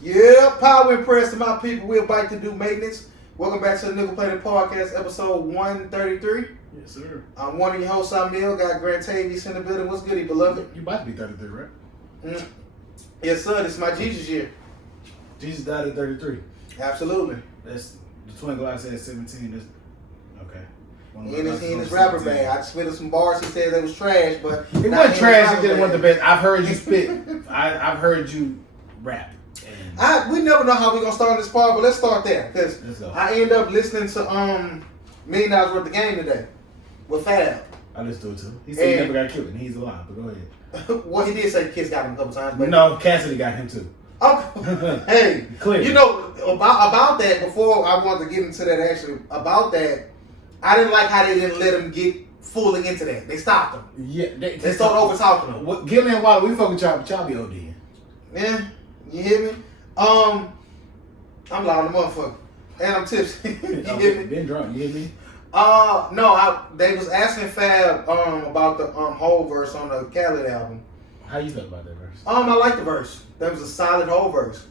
Yeah, power impressed to my people. We're about to do maintenance. Welcome back to the Nickel Plated Podcast, episode 133. Yes, sir. I'm one of your hosts, I'm Neil. Got Grant Tavius in the building. What's good, beloved? You about to be 33, right? Yes, sir. This is my Jesus year. Jesus died at 33. Absolutely. That's the twin glass said 17. That's okay. He in his rapper band. I spit some bars. He said they was trash, but it wasn't trash. It just wasn't the best. I've heard you spit. I've heard you rap. We never know how we gonna start this part, but let's start there because I end up listening to $1 million worth of game today with Fab. I listened to it too. He said he never got killed and he's alive. But go ahead. Well, he did say Kiss got him a couple times, but no, Cassidy got him too. Okay. Hey, clearly. You know about that. Before I wanted to get into that, actually about that, I didn't like how they didn't let him get fully into that. They stopped him. Yeah, they started over talking him. What, Gillian and Waller, we fucking y'all be ODing. Yeah, you hear me? I'm loud in the motherfucker, and I'm tipsy. You hear me? Been drunk. You hear me? No. They was asking Fab about the whole verse on the Khaled album. How you feel about that verse? I like the verse. That was a solid whole verse.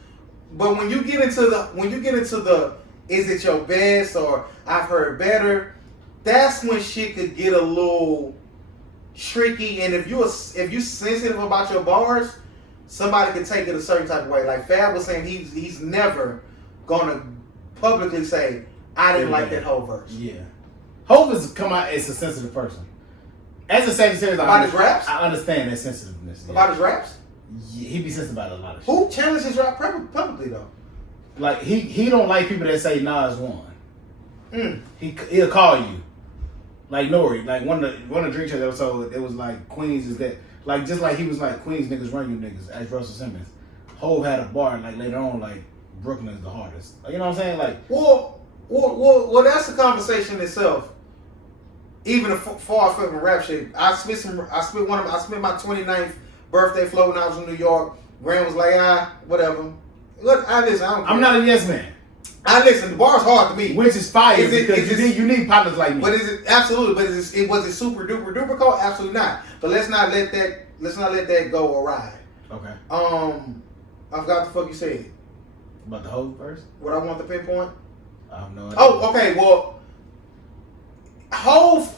But when you get into the is it your best or I've heard better, that's when shit could get a little tricky. And if you sensitive about your bars, somebody could take it a certain type of way. Like Fab was saying, he's never gonna publicly say I didn't like that whole verse. Yeah, Hov has come out as a sensitive person. As a Sagittarius, about his raps, I understand that sensitiveness. About his raps. Yeah, he be sensitive about a lot of shit. Who challenged his rap publicly though? Like he don't like people that say Nas won. He'll call you. Like Nori, like one of the Drink Show episode, it was like Queens is that like just like he was like Queens niggas run you niggas as Russell Simmons. Hov had a bar like later on like Brooklyn's the hardest. Like, you know what I'm saying? Like well, that's a conversation itself. Even far from rap shit, I spit my 29th birthday flow when I was in New York. Graham was like, whatever. Look, I listen. I don't care. I'm not a yes man. I listen. The bar's hard to me, which is fire because you need partners like me. But is it absolutely? But was it super duper duper cold? Absolutely not. But let's not let that go awry. Okay. I forgot the fuck you said. About the whole verse? What I want to pinpoint? I have no idea. Oh, okay. Well, Hov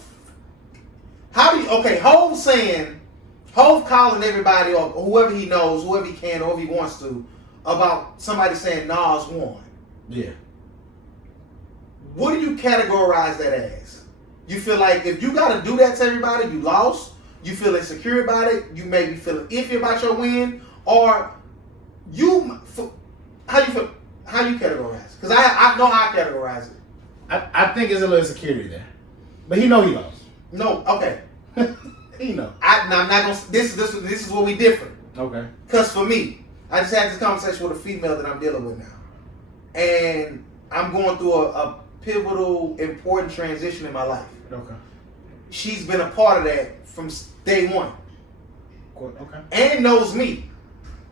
calling everybody or whoever he knows, whoever he can, or whoever he wants to, about somebody saying Nas won. Yeah. What do you categorize that as? You feel like if you got to do that to everybody, you lost? You feel insecure about it? You may be feeling iffy about your win? Or how you feel? How you categorize it? Because I know how I categorize it. I think there's a little insecurity there. But he lost. No, okay. He know. I'm not gonna. This is where we differ. Okay. Because for me, I just had this conversation with a female that I'm dealing with now, and I'm going through a pivotal, important transition in my life. Okay. She's been a part of that from day one. Okay. And knows me.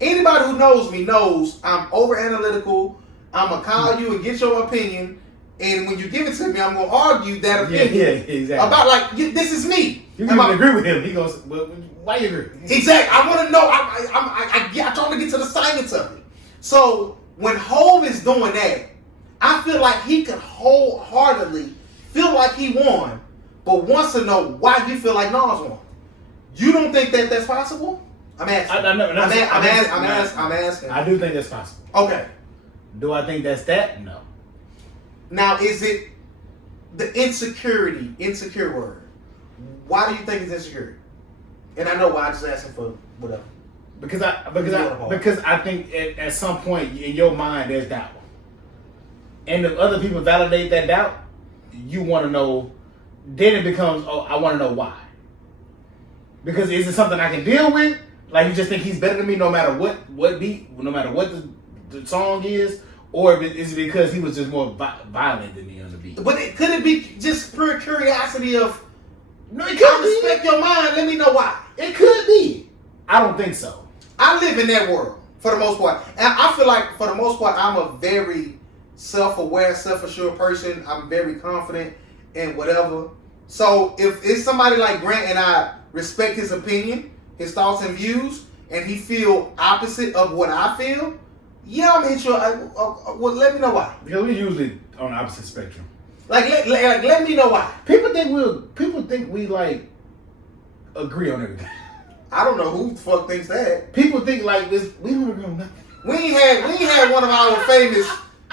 Anybody who knows me knows I'm over analytical. I'm gonna call you and get your opinion. And when you give it to me, I'm going to argue that opinion. Yeah, exactly. About, like, this is me. You can agree with him. He goes, well, why you agree? Exactly. I want to know. I'm trying to get to the science of it. So, when Hov is doing that, I feel like he could wholeheartedly feel like he won, but wants to know why you feel like Nas won. You don't think that that's possible? I'm asking. I'm asking. I do think that's possible. Okay. Do I think that's that? No. Now, is it the insecure word? Why do you think it's insecure? And I know why. I'm just asking for whatever. Because I think at some point in your mind there's doubt, and if other people validate that doubt, you want to know. Then it becomes, I want to know why. Because is it something I can deal with? Like you just think he's better than me, no matter what beat, no matter what the song is. Or is it because he was just more violent than me on the beat? But could it be just pure curiosity of, no, it could respect your mind, let me know why. It could be. I don't think so. I live in that world for the most part. And I feel like for the most part, I'm a very self-aware, self-assured person. I'm very confident in whatever. So if it's somebody like Grant and I respect his opinion, his thoughts and views, and he feel opposite of what I feel, Yeah, I'm gonna hit you. Well, let me know why. Because we usually on the opposite spectrum. Like, let me know why. People think we like agree on everything. I don't know who the fuck thinks that. People think like this. We don't agree on nothing. We ain't had one of our famous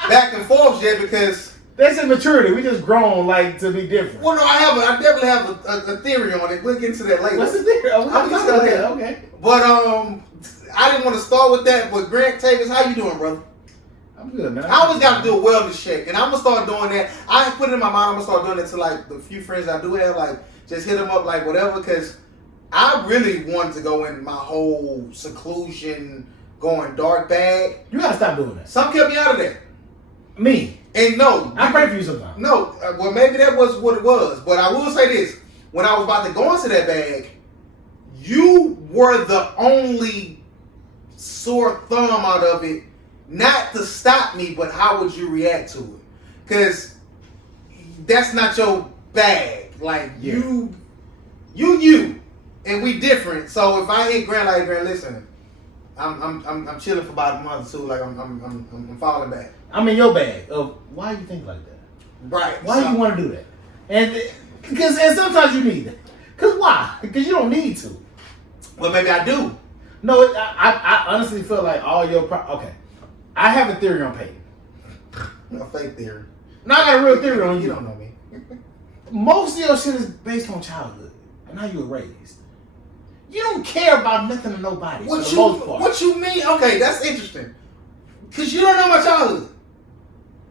back and forths yet because that's immaturity. We just grown like to be different. Well, no, I definitely have a theory on it. We'll get into that later. What's the theory? Okay. But I didn't want to start with that. But Grant Tavis, how you doing, brother? I'm good, man. I always got to do a wellness check, and I'm gonna start doing that. I put it in my mind. I'm gonna start doing it to like the few friends I do have, like just hit them up, like whatever, because I really wanted to go in my whole seclusion, going dark bag. You gotta stop doing that. Some kept me out of that. Me. And no, I pray for you sometimes. No, well maybe that was what it was, but I will say this: when I was about to go into that bag, you were the only sore thumb out of it. Not to stop me, but how would you react to it? Because that's not your bag. Like you, and we different. So if I hit Grant, like Grant, listen, I'm chilling for about a month or two. Like I'm falling back. I'm in your bag of why you think like that. Right. Why you want to do that? And sometimes you need it. Cause why? Because you don't need to. Well, maybe I do. No, I honestly feel like all your okay. I have a theory on Peyton. A fake theory. No, I got a real theory on you. You don't know me. Most of your shit is based on childhood and how you were raised. You don't care about nothing or nobody for the most part. What you mean? Okay, that's interesting. Cause you don't know my childhood.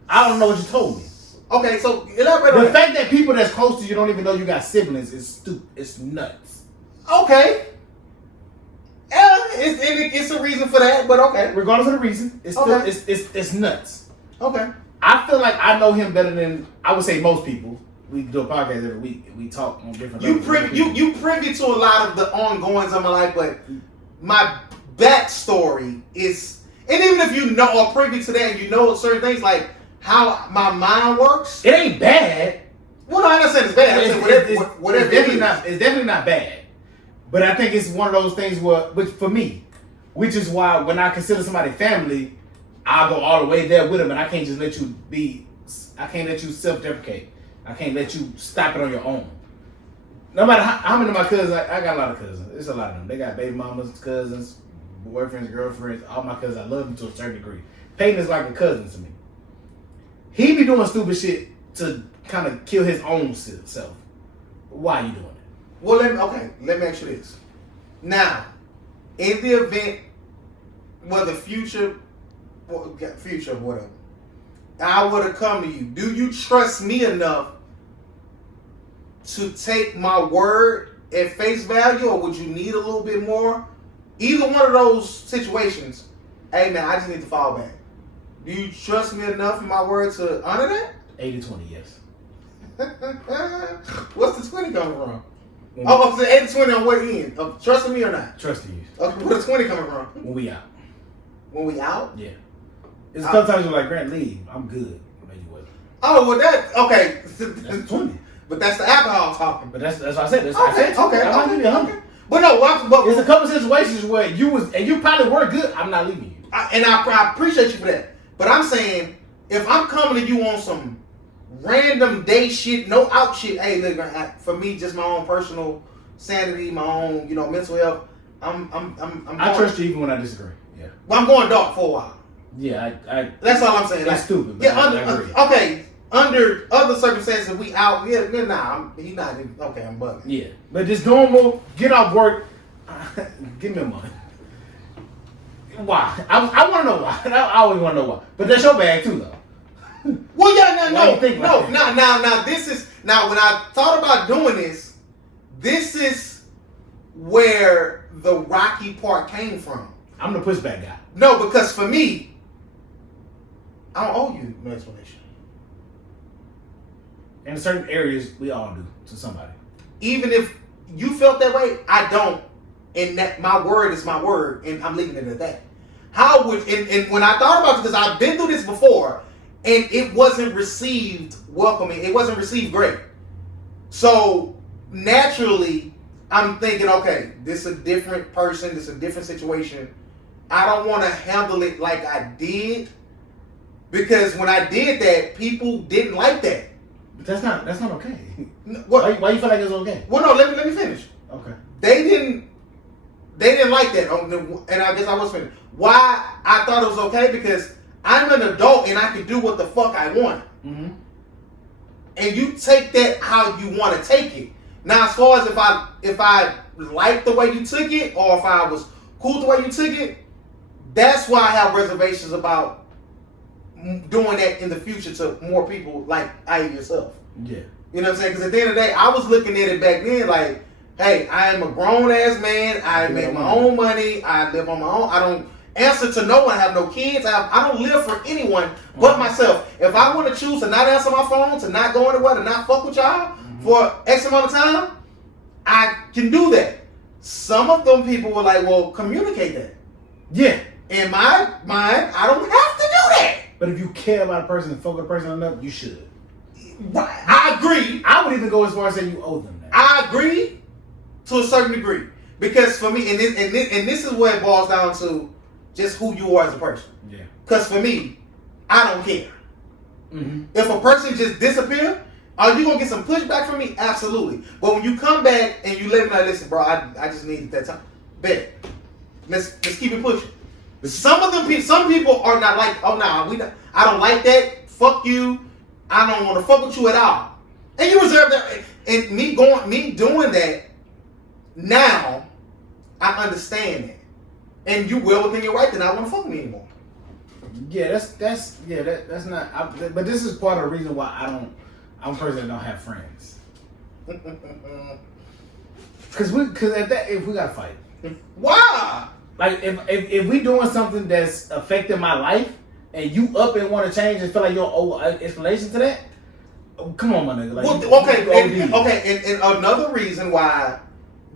I don't know what you told me. Okay, so elaborate on the fact that people that's close to you don't even know you got siblings is stupid. It's nuts. Okay. It's a reason for that, but okay. Regardless of the reason, it's still it's nuts. Okay. I feel like I know him better than I would say most people. We do a podcast every week and we talk on different levels. You privy to a lot of the ongoings of my life, but my backstory is, and even if you know or privy to that and you know certain things like how my mind works, it ain't bad. Well, no, I'm not saying it's bad. It's definitely not bad. But I think it's one of those things which for me, which is why when I consider somebody family, I'll go all the way there with them, and I can't just let you I can't let you self-deprecate. I can't let you stop it on your own. No matter how many of my cousins, I got a lot of cousins. It's a lot of them. They got baby mamas, cousins, boyfriends, girlfriends. All my cousins, I love them to a certain degree. Peyton is like a cousin to me. He be doing stupid shit to kind of kill his own self. Why are you doing it? Well, let me ask you this. Now, in the event, whether future, whatever, I would have come to you. Do you trust me enough to take my word at face value, or would you need a little bit more? Either one of those situations, hey man, I just need to fall back. Do you trust me enough in my word to honor that? 80-20, yes. What's the 20 coming from? Oh, so 80-20 on what end? Of trusting me or not? Trusting you. Okay, where's the 20 coming from? When we out. When we out? Yeah. It's a couple times you're like, Grant, leave. I'm good. Maybe you wasn't. Oh, well that, okay. That's 20. But that's the alcohol talking. But that's what I said. Okay. But no, there's a couple situations where you probably were good. I'm not leaving you. I appreciate you for that. But I'm saying, if I'm coming to you on some random day shit, no out shit, hey, look, for me, just my own personal sanity, my own, mental health. I trust you even when I disagree. Yeah. Well, I'm going dark for a while. Yeah, that's all I'm saying. That's stupid. Yeah, okay. Under other circumstances, we out. Yeah, nah, he's not. Okay, I'm bugging. Yeah, but just normal. Get off work. Give me a money. Why? I want to know why. I always want to know why. But that's your bag too, though. Well, yeah, no. This is now when I thought about doing this. This is where the rocky part came from. I'm the pushback guy. No, because for me, I don't owe you no explanation. In certain areas, we all do to somebody. Even if you felt that way, I don't. And that my word is my word, and I'm leaving it at that. How would and when I thought about it, because I've been through this before, and it wasn't received welcoming. It wasn't received great. So naturally, I'm thinking, okay, this is a different person. This is a different situation. I don't want to handle it like I did, because when I did that, people didn't like that. But that's not okay. What? Why you feel like it's okay? Well, no, let me finish. Okay. They didn't like that, and I guess I was finished. Why I thought it was okay, because I'm an adult and I can do what the fuck I want. Mm-hmm. And you take that how you want to take it. Now, as far as if I liked the way you took it, or if I was cool with the way you took it, that's why I have reservations about doing that in the future to more people like I.e. yourself. Yeah. You know what I'm saying? Because at the end of the day, I was looking at it back then like, hey, I am a grown ass man. I make my own money. I live on my own. I don't answer to no one. I have no kids. I don't live for anyone but myself. If I want to choose to not answer my phone, to not go anywhere, to not fuck with y'all for X amount of time, I can do that. Some of them people were like, well, communicate that. Yeah. In my mind, I don't have to do that. But if you care about a person and fuck with a person enough, you should. I agree. I would even go as far as saying you owe them that. I agree to a certain degree. Because for me, and this is where it boils down to just who you are as a person. Yeah. Because for me, I don't care. Mm-hmm. If a person just disappear, are you gonna get some pushback from me? Absolutely. But when you come back and you let me know, listen, bro, I just needed that time. Bet. Let's keep it pushing. Some people are not like, oh nah, I don't like that. Fuck you. I don't want to fuck with you at all. And you reserve that. And me doing that now, I understand that. And you well within your right to not want to fuck with me anymore. Yeah, that's not. But this is part of the reason why I'm a person that don't have friends. Cause at that, if we gotta fight. Why? Like if we doing something that's affecting my life, and you up and want to change and feel like you don't owe an explanation to that, come on, my nigga. Like, and another reason why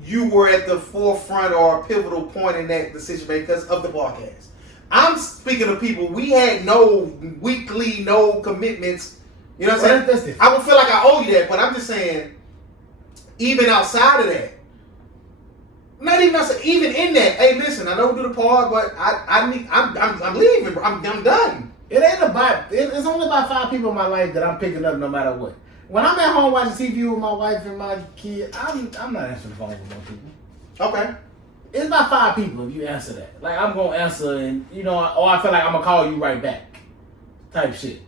you were at the forefront or a pivotal point in that decision making because of the podcast. I'm speaking of people, we had no weekly, no commitments. You know what I'm saying? I would feel like I owe you that, but I'm just saying, even outside of that, not even outside, even in that, hey, listen, I know we do the pod, but I'm leaving, bro. I'm done. It ain't about, it's only about 5 people in my life that I'm picking up no matter what. When I'm at home watching TV with my wife and my kid, I'm not answering the phone with more people. Okay. It's about 5 people if you answer that. Like, I'm going to answer and, or I feel like I'm going to call you right back type shit.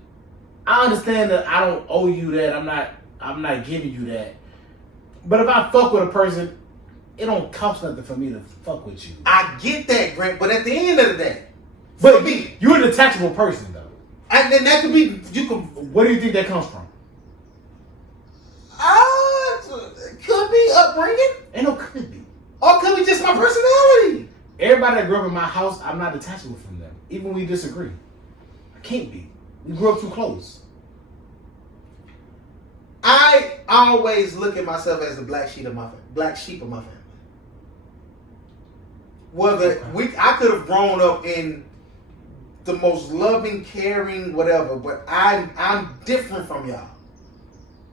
I understand that I don't owe you that. I'm not giving you that. But if I fuck with a person, it don't cost nothing for me to fuck with you. I get that, Grant, but at the end of the day, but me, you're an attachable person, though. And then that could be, Where do you think that comes from? Could be upbringing. Ain't no could be. Or could be just my personality. Everybody that grew up in my house, I'm not attachable from them. Even when we disagree. I can't be. We grew up too close. I always look at myself as the black sheep of my family. I could have grown up in the most loving, caring, whatever, but I'm different from y'all.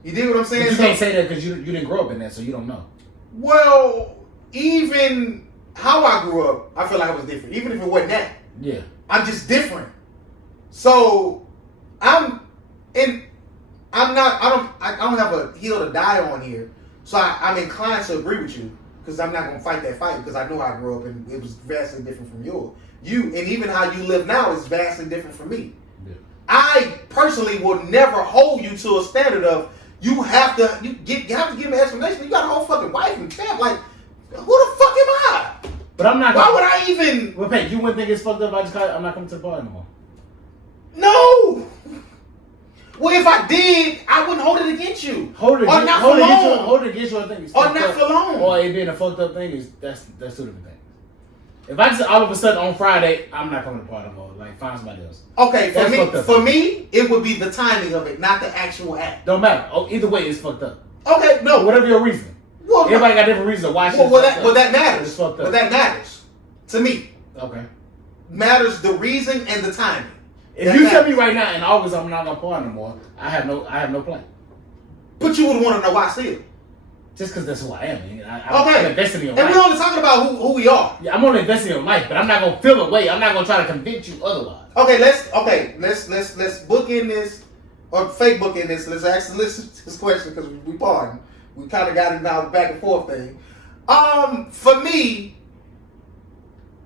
You dig what I'm saying? But you can't say that because you didn't grow up in that, so you don't know. Well, even how I grew up, I feel like I was different. Even if it wasn't that. Yeah. I'm just different. So I don't have a hill to die on here. So I'm inclined to agree with you because I'm not gonna fight that fight because I know I grew up and it was vastly different from yours. And even how you live now is vastly different from me. Yeah. I personally will never hold you to a standard of you have to give me an explanation. You got a whole fucking wife and camp. Like, who the fuck am I? But I'm not. Why would I even? Well, Pat, you wouldn't think it's fucked up. I'm not coming to the bar anymore. No. Well, if I did, I wouldn't hold it against you. Hold it against you. I think it's or not for long. Or it being a fucked up thing is that's 2 different things. If I just all of a sudden on Friday, I'm not coming to the party anymore. Like, find somebody else. Okay, for me, it would be the timing of it, not the actual act. Don't matter. Either way, it's fucked up. Okay, no. Whatever your reason. Well, everybody got different reasons why. That matters. It's fucked up. But that matters to me. Okay. Matters the reason and the timing. If you tell me right now in August I'm not gonna party anymore, I have no plan. But you would want to know why still. Just because that's who I am. Okay. I'm investing in your And life. we're only talking about who we are. Yeah, I'm only investing in your life, but I'm not gonna feel away. I'm not gonna try to convince you otherwise. Okay, let's book in this or fake book in this. Let's actually listen to this question because we pardon. We kind of got it now back and forth thing. For me,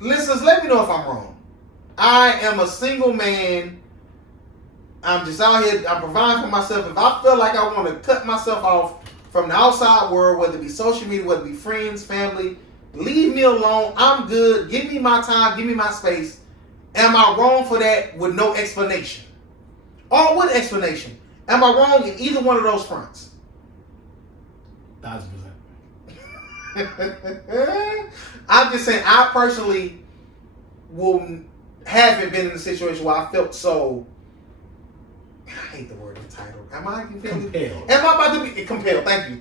listeners, let me know if I'm wrong. I am a single man. I'm just out here. I'm providing for myself. If I feel like I want to cut myself off from the outside world, whether it be social media, whether it be friends, family, leave me alone. I'm good. Give me my time. Give me my space. Am I wrong for that with no explanation? Or with explanation? Am I wrong in either one of those fronts? 1,000%. I'm just saying, I personally haven't been in a situation where I felt so. I hate the word entitled. Am I Compelled. Am I about to be compelled? Thank you.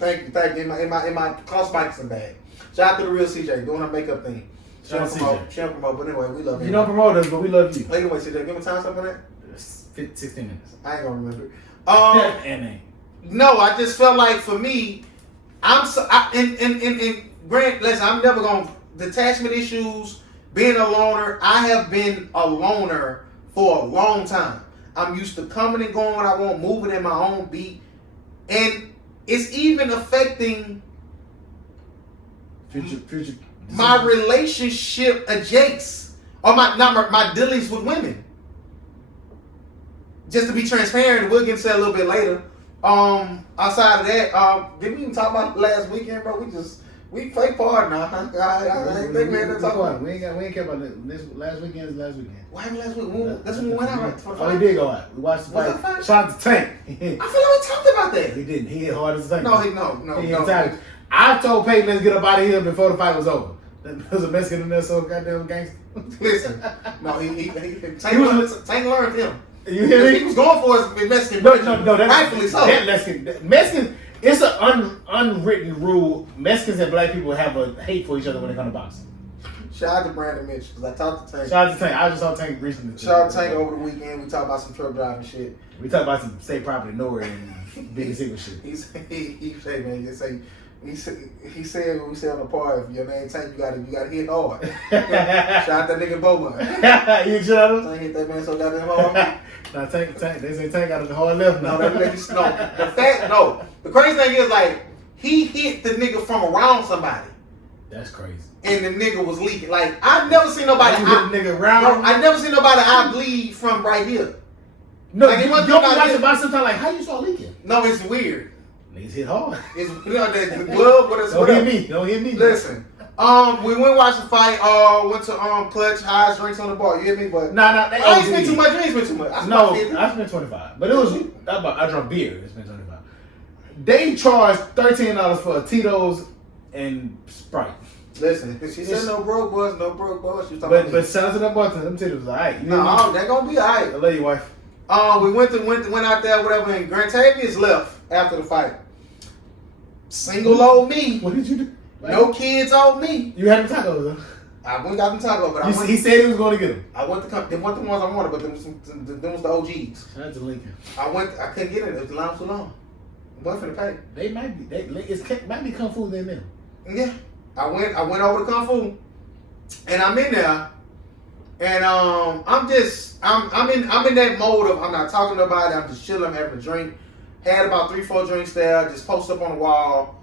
In my cross Mikeson bag. Shout out to the real CJ doing her makeup thing. She don't promote, but anyway, we love you. You don't promote us, but we love you. Anyway, CJ, give me time something on that. 16 minutes. I ain't gonna remember. And No, I just felt like for me, and Grant, listen, I'm never gonna detachment issues, being a loner. I have been a loner for a long time. I'm used to coming and going when I want, moving in my own beat, and it's even affecting future my relationship adjacent, or my dealings with women. Just to be transparent, we'll get into that a little bit later. Outside of that, didn't we even talk about last weekend, bro? We fake hard now. I ain't think we had to talk about. We ain't care about this last weekend. What happened last week? That's when we went out, right? Oh, he did go out. We watched the fight. Shout out to Tank. I feel like we talked about that. He didn't. He hit hard as a Tank. No. I told Peyton, let's get up out of here before the fight was over. There was a Mexican in there, so goddamn gangster. Listen, no, Tank learned him. You hear me? He was going for his Mexican. No, that's rightfully so. That Mexican. It's an unwritten rule. Mexicans and black people have a hate for each other when it comes to boxing. Shout out to Brandon Mitch, because I talked to Tank. Shout out to Tank. I just saw Tank recently. Shout out to Tank over the weekend. We talked about some truck driving shit. We talked about some state property nowhere and big secret shit. He said, man, he said when we said on the part, if your name Tank, you gotta hit hard. Shout out that nigga Bowman. You shut up. Tank hit that man so goddamn hard. Nah, Tank. They say Tank out of the hard left. No, that nigga The crazy thing is, like, he hit the nigga from around somebody. That's crazy. And the nigga was leaking. Like, I've never seen nobody. I never seen nobody eye bleed from right here. No, like, you watch the box sometimes like, how you saw leaking? No, it's weird. Niggas hit hard. It's the glove, but it's Don't hit me. Listen. We went and watched the fight. Went to Clutch, highest drinks on the bar. You hear me? But I ain't spent too much. You ain't spent too much. I spent $25. But it was I drank beer. I spent $25. They charged $13 for Tito's and Sprite. Listen, she said no broke boys. She was talking but about shout out to that boy. Them Tito's was alright. No, that gonna be alright. I love you, wife. We went out there, whatever, and Grantavious left after the fight. Single old me. What did you do? No kids on me. You had the tacos, huh? I went got them tacos, but he said he was going to get them. I went to them weren't the ones I wanted, but them was the OGs. Shout out to Lincoln. I couldn't get it. The line was too long. I went for the pay. They might be. It might be Kung Fu in there. Yeah, I went over to Kung Fu, and I'm in there, and I'm in that mode of I'm not talking to nobody. I'm just chilling, I'm having a drink. Had about 3-4 drinks there. Just posted up on the wall,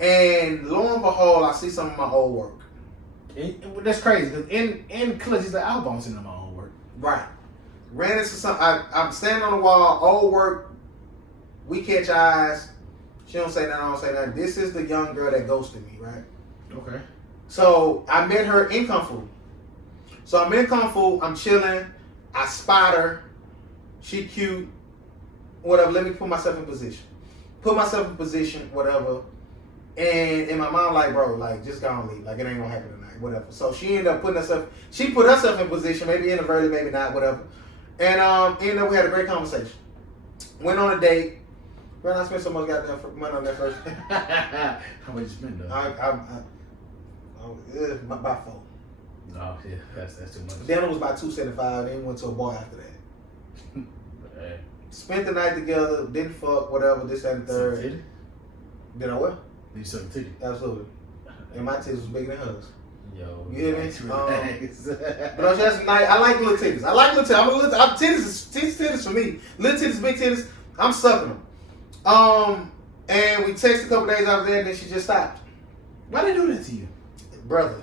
and lo and behold, I see some of my old work. That's crazy because in Clutch, he's like, I'll bounce into my own work. Right. Ran into some. I'm standing on the wall, old work. We catch eyes. She don't say nothing. I don't say nothing. This is the young girl that ghosted me, right? Okay. So I met her in Kung Fu. So I'm in Kung Fu. I'm chilling. I spot her. She cute. Whatever. Let me put myself in position. Whatever. And in my mind, like, bro, like, just go and leave. Like, it ain't gonna happen tonight. Whatever. So she ended up put herself in position. Maybe inadvertently, maybe not. Whatever. And ended up we had a great conversation. Went on a date. Well, I spent so much goddamn money on that first. How much you spend though? By $4. Oh yeah, that's too much. Then it was about $275. Then we went to a bar after that. Spent the night together. Didn't fuck. Whatever. This and the third. Did I what? You suck a titty. Absolutely. And my titties was bigger than hers. Yo, You hear me? But But that's nice. I like little titties. Titties for me. Little titties, big titties. I'm sucking them. And we texted a couple days after that, and then she just stopped. Why they do that to you, brother?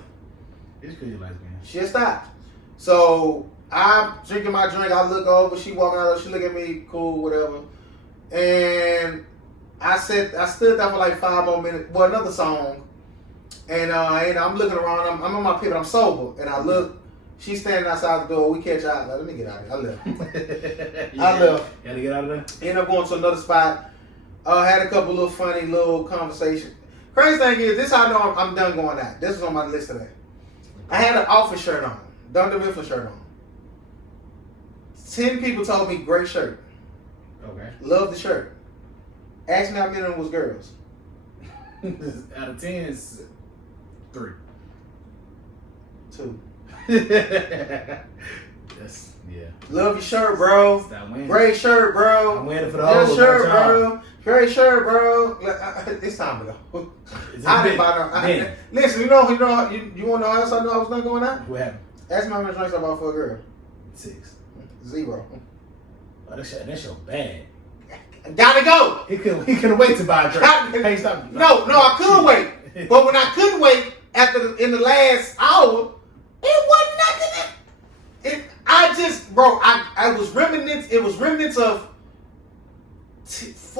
It's because you like me. She just stopped. So I'm drinking my drink. I look over. She walking out. She look at me. Cool, whatever. And I stood there for like 5 more minutes. Well, another song. And I'm looking around. I'm on my pivot. I'm sober. And I look. She's standing outside the door. We catch out. Let me get out of here. I left. I left. You had to get out of there? Ended up going to another spot. Had a couple little funny little conversations. Crazy thing is, this how I know I'm done going out. This was on my list today. I had an office shirt on. Dr. Mifflin shirt on. 10 people told me, great shirt. Okay. Love the shirt. Asked me how many of them was girls. Out of 10, it's 3. 2. That's, yeah. Love your shirt, bro. Stop winning. Great shirt, bro. I'm winning for the Good whole shirt, bro. Great shirt, bro. It's time to go. I didn't buy no. Listen, you want to know how else I knew I was not going out? What happened? Ask me how many drinks I bought for a girl. 6. 0. Oh, that's your bad. Gotta go. He couldn't wait to buy a drink. Hey, stop. No, I could wait. But when I couldn't wait in the last hour, it wasn't nothing. I was remnants. It was remnants of 6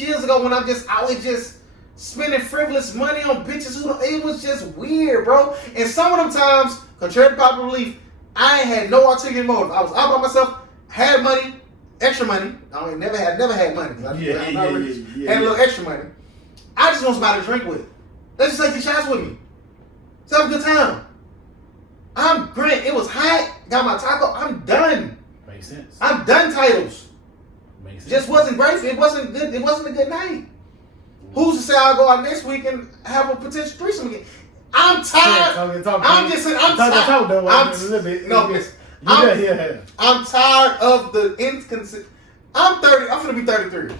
years ago when I was just spending frivolous money on bitches. It was just weird, bro. And some of them times, contrary to popular belief, I had no ulterior motive. I was out by myself, had money, extra money. I never had money. I'm not rich. Had a little extra money. I just want somebody to drink with. Let's just take 2 shots with me. Let's have a good time. I'm great. It was hot. Got my taco. I'm done. Makes sense. I'm done titles. Makes sense. Just wasn't great. It wasn't good. It wasn't a good night. Who's to say I'll go out next week and have a potential threesome again? I'm tired. Yeah, talk, I'm just saying. I'm tired. I'm tired of the inconsistent. I'm 30. I'm gonna be 33.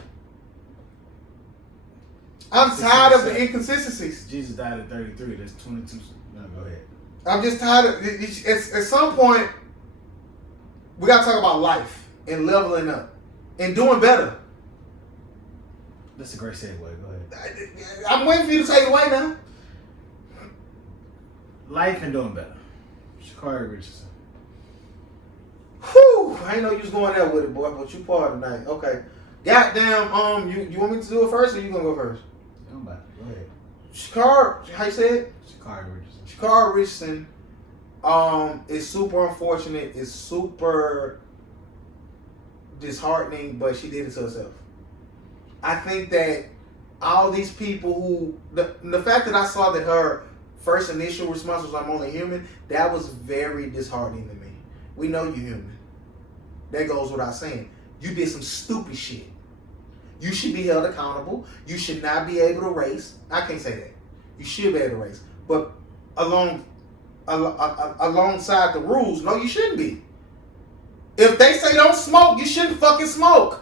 I'm tired of the inconsistencies. Jesus died at 33. That's 22. No, go ahead. I'm just tired of it. At some point, we gotta talk about life and leveling up and doing better. That's a great segue. Go ahead. I'm waiting for you to take it away now. Life and doing better. Shakari Richardson. Whew, I ain't know you was going there with it, boy, but you part tonight. Okay. Goddamn, you want me to do it first or you gonna go first? Go ahead. Shakari, how you say it? Shakari Richardson. Shakari Richardson, is super unfortunate. It's super disheartening, but she did it to herself. I think that all these people who, the fact that I saw that her first initial response was, I'm only human, that was very disheartening to me. We know you're human. That goes without saying. You did some stupid shit. You should be held accountable. You should not be able to race. I can't say that. You should be able to race. But alongside the rules, no, you shouldn't be. If they say don't smoke, you shouldn't fucking smoke.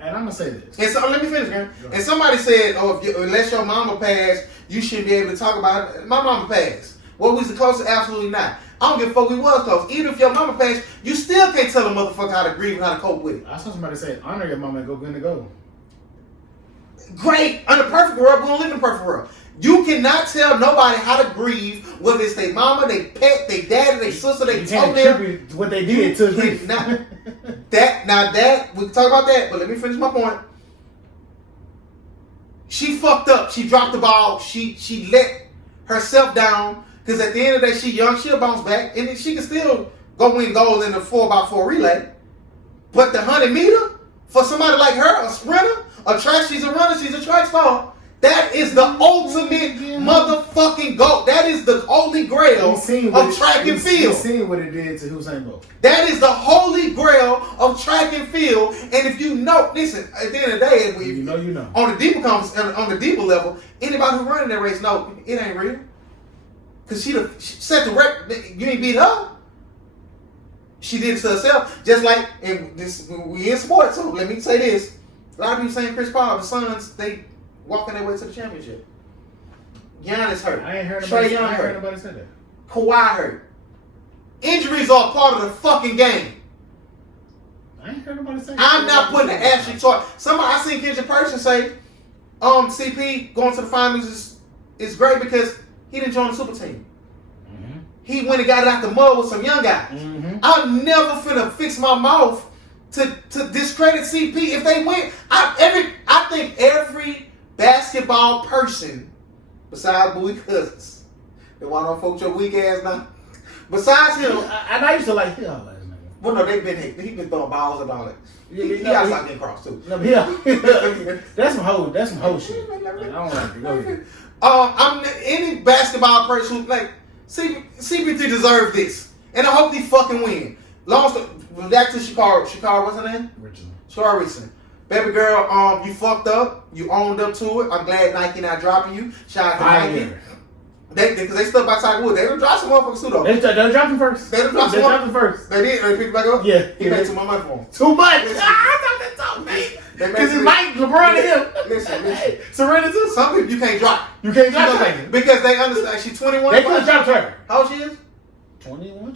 And I'm gonna say this. And so let me finish, man. And somebody said, "Oh, unless your mama passed, you shouldn't be able to talk about it." My mama passed. What was the closest? Absolutely not. I don't give a fuck. We was close. Even if your mama passed, you still can't tell a motherfucker how to grieve and how to cope with it. I saw somebody say, "Honor your mama and go in the go." Great. In a perfect world, we don't live in a perfect world. You cannot tell nobody how to grieve, whether it's their mama, their pet, their daddy, their sister, their toenail. What they did to grief. That we can talk about that, but let me finish my point. She fucked up. She dropped the ball. She let herself down because at the end of the day, she young. She'll bounce back, and she can still go win gold in the 4x4 relay. But the 100 meter for somebody like her, a sprinter, she's a runner, she's a track star. That is the ultimate motherfucking goal. That is the holy grail of track and field. You've seen what it did to Usain Bolt. That is the holy grail of track and field. And if you know, listen, at the end of the day, you know. On the deeper level, anybody who running that race know it ain't real. Cause she set the record. You ain't beat her. She did it to herself. Just like we in sports. So let me say this: a lot of people saying Chris Paul, the Suns, they walking their way to the championship. Giannis hurt. I ain't heard Trae nobody, Young hurt. nobody say that. Kawhi hurt. Injuries are a part of the fucking game. I ain't heard nobody say that. I'm not putting an asterisk toward. I seen Kendrick Person say, CP going to the finals is great because he didn't join the super team. Mm-hmm. He went and got it out the mud with some young guys. Mm-hmm. I'm never finna fix my mouth to discredit CP if they win. I think every basketball person, besides Bowie Cousins, they want to fuck your weak ass now. Besides him, and I used to like him last night. Well, no, he been throwing balls and all that. He got to getting crossed too. No, that's some whole shit. I don't like it. Go ahead. Any basketball person who's like CP3 deserves this, and I hope he fucking win. Back to Chicago. What's her name? Shakara Richardson. Baby girl, you fucked up. You owned up to it. I'm glad Nike not dropping you. Shout out to Nike. Because they stuck by Tiger Woods. They done dropped some motherfuckers too though. They dropped him first. They dropped him first. They did. They picked it back up. Yeah. He made too much money for him. Too much. I thought that's all mate. Because it's Mike, LeBron, and him. Listen. Serena too. Some people you can't drop. You can't drop her because they understand she's 21. They could have dropped her. How old she is? 21.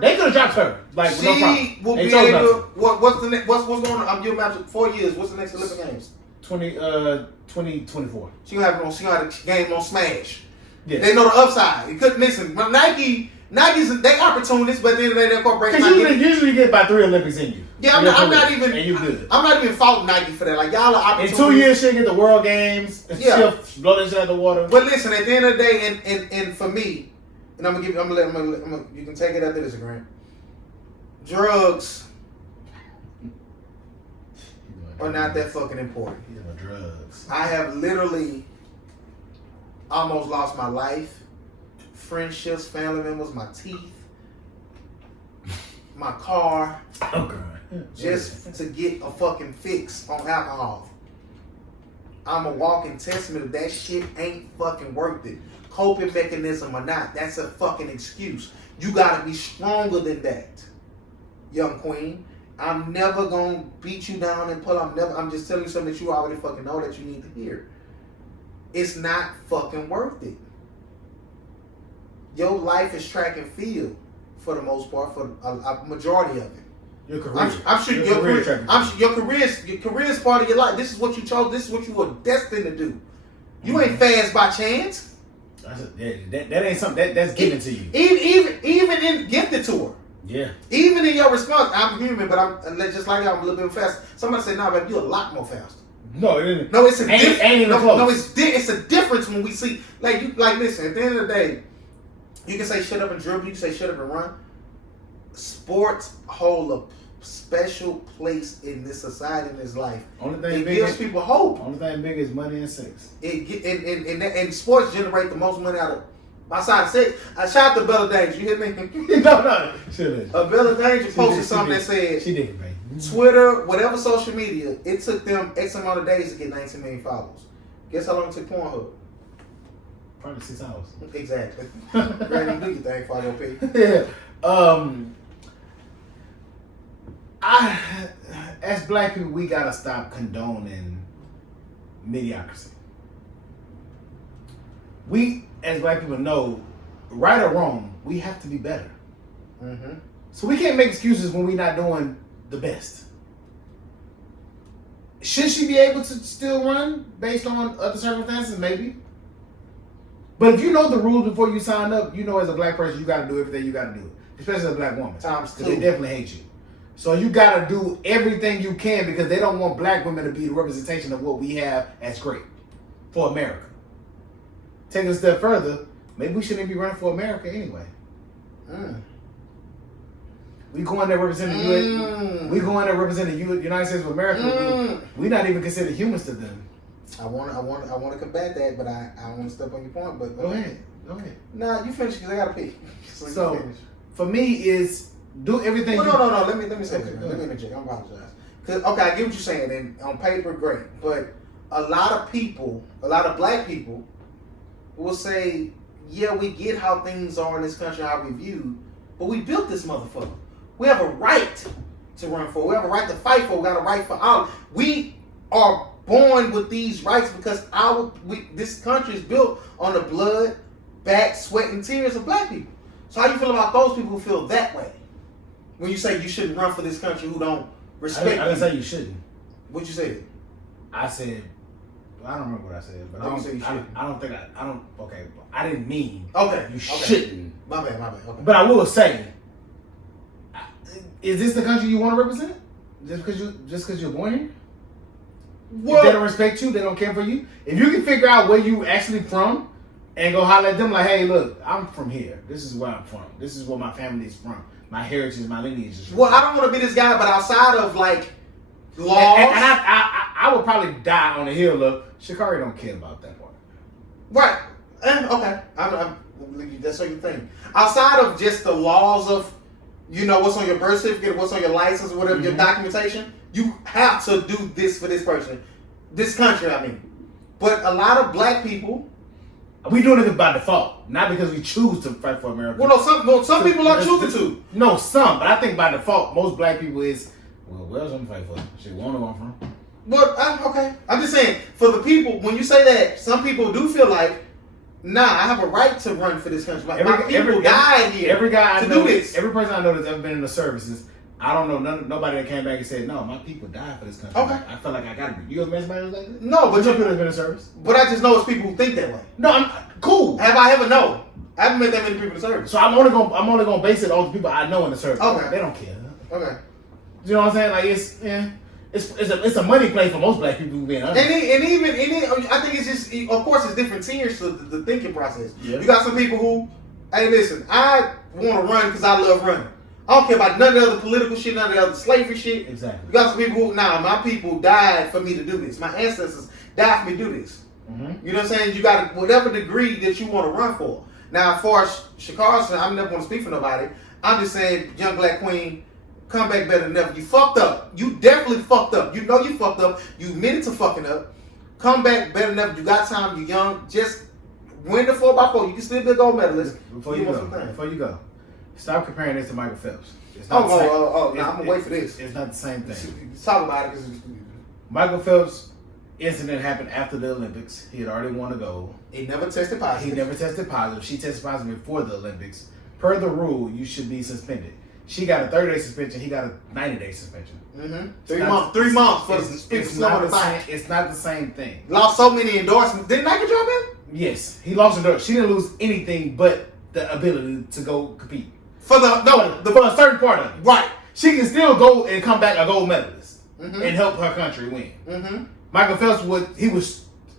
They could have dropped her. Like she no problem. Will be able. What's the next? What's going on? I'm giving out 4 years. What's the next Olympic Games? 2024. She gonna have a game on Smash. Yeah. They know the upside. You couldn't listen. Nike's they opportunists, but at the end of the day, their corporation. Because usually you get about 3 Olympics in you. Yeah, I'm not even. And you good. I'm not even faulting Nike for that. Like y'all are opportunists. In 2 years, she'll get the World Games. Yeah. She'll blow this out of the water. But listen, at the end of the day, and for me, and you can take it after this, Grant. Drugs are not that fucking important. Drugs. I have literally almost lost my life, friendships, family members, my teeth, my car, just to get a fucking fix on alcohol. I'm a walking testament of that shit ain't fucking worth it. Coping mechanism or not, that's a fucking excuse. You gotta be stronger than that, young queen. I'm never gonna beat you down and pull. I'm just telling you something that you already fucking know that you need to hear. It's not fucking worth it. Your life is track and field for the most part, for a majority of it. Your career. I'm sure your career is part of your life. This is what you chose. This is what you were destined to do. You ain't fast by chance. That ain't something that's given to you. Even in gifted to her. Yeah. Even in your response, I'm human, but I'm just like I'm a little bit fast. Somebody say, "Nah, baby, you're a lot more faster." No, it isn't. No, it's a difference. Ain't even close. No, it's a difference when we see listen. At the end of the day, you can say shut up and dribble. You can say shut up and run. Sports hold a special place in this society, in this life. Only thing it gives people hope. Only thing big is money and sex. And sports generate the most money out of. Outside of sex, I shout out to Bella Danger. You hear me? No. Bella Danger posted something that said, she did, baby. Twitter, whatever social media, it took them X amount of days to get 19 million followers. Guess how long it took Pornhub? Probably 6 hours. Exactly. Granny, do your thing for your pay. Yeah. As black people, we gotta stop condoning mediocrity. We, as black people, know, right or wrong, we have to be better. Mm-hmm. So we can't make excuses when we're not doing the best. Should she be able to still run based on other circumstances? Maybe. But if you know the rules before you sign up, you know as a black person, you got to do everything you got to do. Especially as a black woman. Times two. Because they definitely hate you. So you got to do everything you can because they don't want black women to be the representation of what we have as great for America. Take it a step further, maybe we shouldn't be running for America anyway. We go in there representing we go in there representing United States of America. We're not even considered humans to them. I want to combat that, but I don't want to step on your point. But go ahead. Nah, you finish because I gotta pee. So for me, is do everything. Well, no. Let me say this. Let me interject. I apologize. Okay, I get what you're saying, and on paper, great. But a lot of black people, will say, yeah, we get how things are in this country, how we view, but we built this motherfucker. We have a right to run for. We have a right to fight for. We got a right for all. We are born with these rights because this country is built on the blood, back, sweat, and tears of black people. So how you feel about those people who feel that way? When you say you shouldn't run for this country who don't respect I didn't say you shouldn't. What'd you say? I said, I don't remember what I said, but I didn't mean you shouldn't. My bad. Okay. But I will say, is this the country you want to represent? Just because you're born here? Well, if they don't respect you, they don't care for you. If you can figure out where you actually from and go holler at them like, hey, look, I'm from here. This is where I'm from. This is where my family is from. My heritage, my lineage is from. Well, I don't want to be this guy, but outside of like laws. And I would probably die on the hill of Sha'Carri don't care about that part. Right. Okay. That's what you think. Outside of just the laws of, what's on your birth certificate, what's on your license, or whatever, your documentation, you have to do this for this person. This country, I mean. But a lot of black people... We doing it by default, not because we choose to fight for America. Well, no, some people are choosing to. No, some, but I think by default, most black people is, where else I'm fighting for? Shit, where I'm from? But, okay. I'm just saying, for the people, when you say that, some people do feel like, nah, I have a right to run for this country. My people died here every guy to I know, do this. Every person I know that's ever been in the services, I don't know nobody that came back and said, no, my people died for this country. Okay. I feel like I got to be. You ever met somebody like that? No, but your people have been in service. But I just know it's people who think that way. No, I'm cool. Have I ever known? I haven't met that many people in the service. So I'm only gonna base it on the people I know in the service. Okay. They don't care. Okay. You know what I'm saying? Like it's a money play for most black people who being honest. I think it's just, of course, it's different tiers to the thinking process. Yeah. You got some people who, hey, listen, I want to run because I love running. I don't care about none of the other political shit, none of the other slavery shit. Exactly. You got some people who, my people died for me to do this. My ancestors died for me to do this. Mm-hmm. You know what I'm saying? You got whatever degree that you want to run for. Now, as far as Sha'Carri, I'm never going to speak for nobody. I'm just saying, young black queen, come back better than ever. You fucked up. You definitely fucked up. You know you fucked up. You admitted to fucking up. Come back better than ever. You got time. You young. Just win the 4x4. You can still be a gold medalist. Before you go, stop comparing this to Michael Phelps. I'm gonna wait for this. It's not the same thing. Talk about it. Michael Phelps' incident happened after the Olympics. He had already won a gold. He never tested positive. She tested positive before the Olympics. Per the rule, you should be suspended. She got a 30-day suspension. He got a 90-day suspension. Mm-hmm. 3 months for it's not the same thing. Lost so many endorsements. Didn't Nike drop him? Yes, he lost endorsements. She didn't lose anything but the ability to go compete. For a certain part of it. Right. She can still go and come back a gold medalist and help her country win. Mm-hmm. Michael Phelps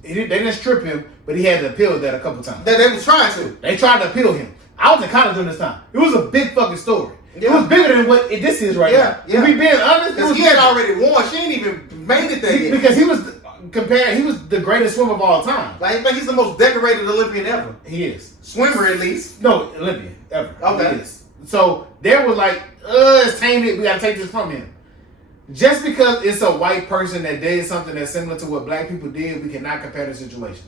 they didn't strip him, but he had to appeal that a couple times. That they was trying to. They tried to appeal him. I was in college during this time. It was a big fucking story. Yeah. It was bigger than what this is right now. Yeah. To be being honest, because he had already won. She ain't even made it there yet. Because he was the greatest swimmer of all time. Like, I think he's the most decorated Olympian ever. He is. Swimmer, at least. No, Olympian ever. Okay. He is. So they were like, it's tainted. We gotta take this from him. Just because it's a white person that did something that's similar to what black people did, we cannot compare the situations.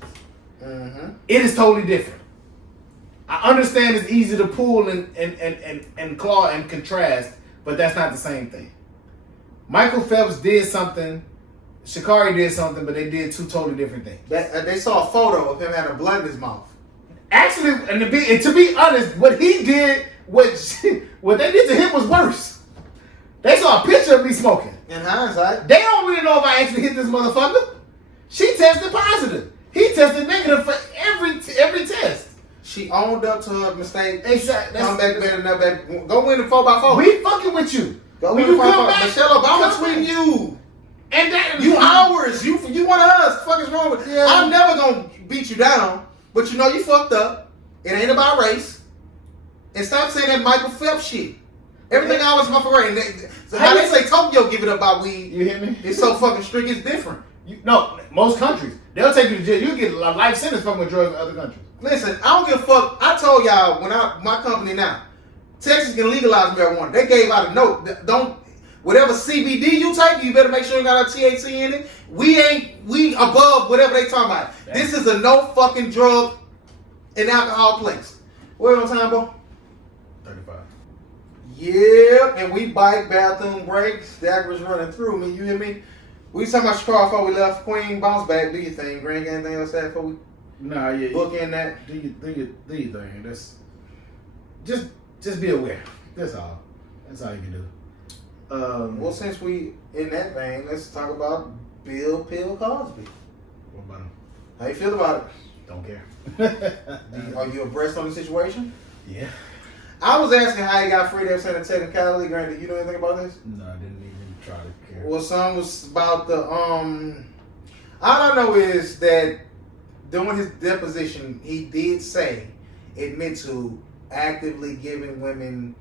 Mm-hmm. It is totally different. I understand it's easy to pull and claw and contrast, but that's not the same thing. Michael Phelps did something, Sha'Carri did something, but they did two totally different things. They saw a photo of him having blood in his mouth. Actually, and to be honest, what he did, what they did to him was worse. They saw a picture of me smoking. In hindsight, they don't really know if I actually hit this motherfucker. She tested positive. He tested negative for every test. She owned up to her mistake. Exactly. Come back better than that. Go win the 4x4. We fucking with you. Go win the 4x4. Michelle Obama tweeting you. And that you ours. You one of us. What the fuck is wrong with you? Yeah. I'm never gonna beat you down, but you know you fucked up. It ain't about race. And stop saying that Michael Phelps shit. Everything always about for race. How they say Tokyo give it up by weed. You hear me? It's so fucking strict. It's different. No, most countries they'll take you to jail. You get a life sentence from with drugs in other countries. Listen, I don't give a fuck. I told y'all my company now, Texas can legalize marijuana. They gave out a note. Whatever CBD you take, you better make sure you got a THC in it. We above whatever they talking about. Damn. This is a no fucking drug and alcohol place. What on time, bro? 35. Yep, and we bike bathroom breaks. Dagger's running through me. You hear me? We was talking about Chicago before we left. Queen, bounce back. Do your thing. Green, anything else that before we Nah, yeah. book in that? Do your thing. That's just be aware. That's all. That's all you can do. Well, since we in that vein, let's talk about Bill Cosby. What about him? How you feel about it? Don't care. Are you abreast on the situation? Yeah. I was asking how he got free. They were saying a technicality. Grant, do you know anything about this? No, I didn't even try to care. Well, some was about the all I know is that during his deposition, he did admit to actively giving women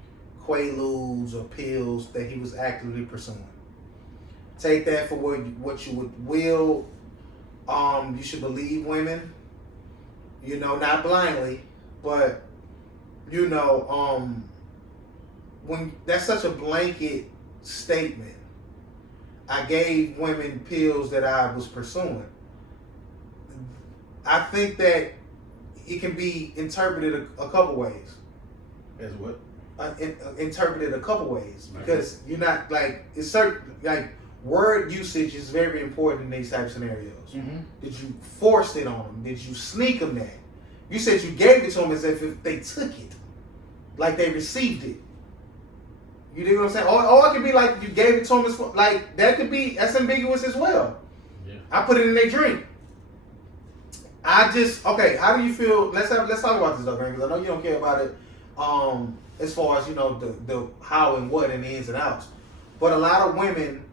quaaludes or pills that he was actively pursuing. Take that for what you will. You should believe women. You know, not blindly, but you know, when that's such a blanket statement. I gave women pills that I was pursuing. I think that it can be interpreted a couple ways. As what? Interpreted a couple ways because you're not like it's certain like word usage is very important in these type of scenarios. Mm-hmm. Did you force it on them? Did you sneak them that? You said you gave it to them as if they took it, like they received it. You dig what I'm saying? Or it could be like you gave it to them as like that's ambiguous as well. Yeah. I put it in their drink. How do you feel? Let's talk about this though, Grant, because I know you don't care about it. As far as you know, the how and what and the ins and outs, but a lot of women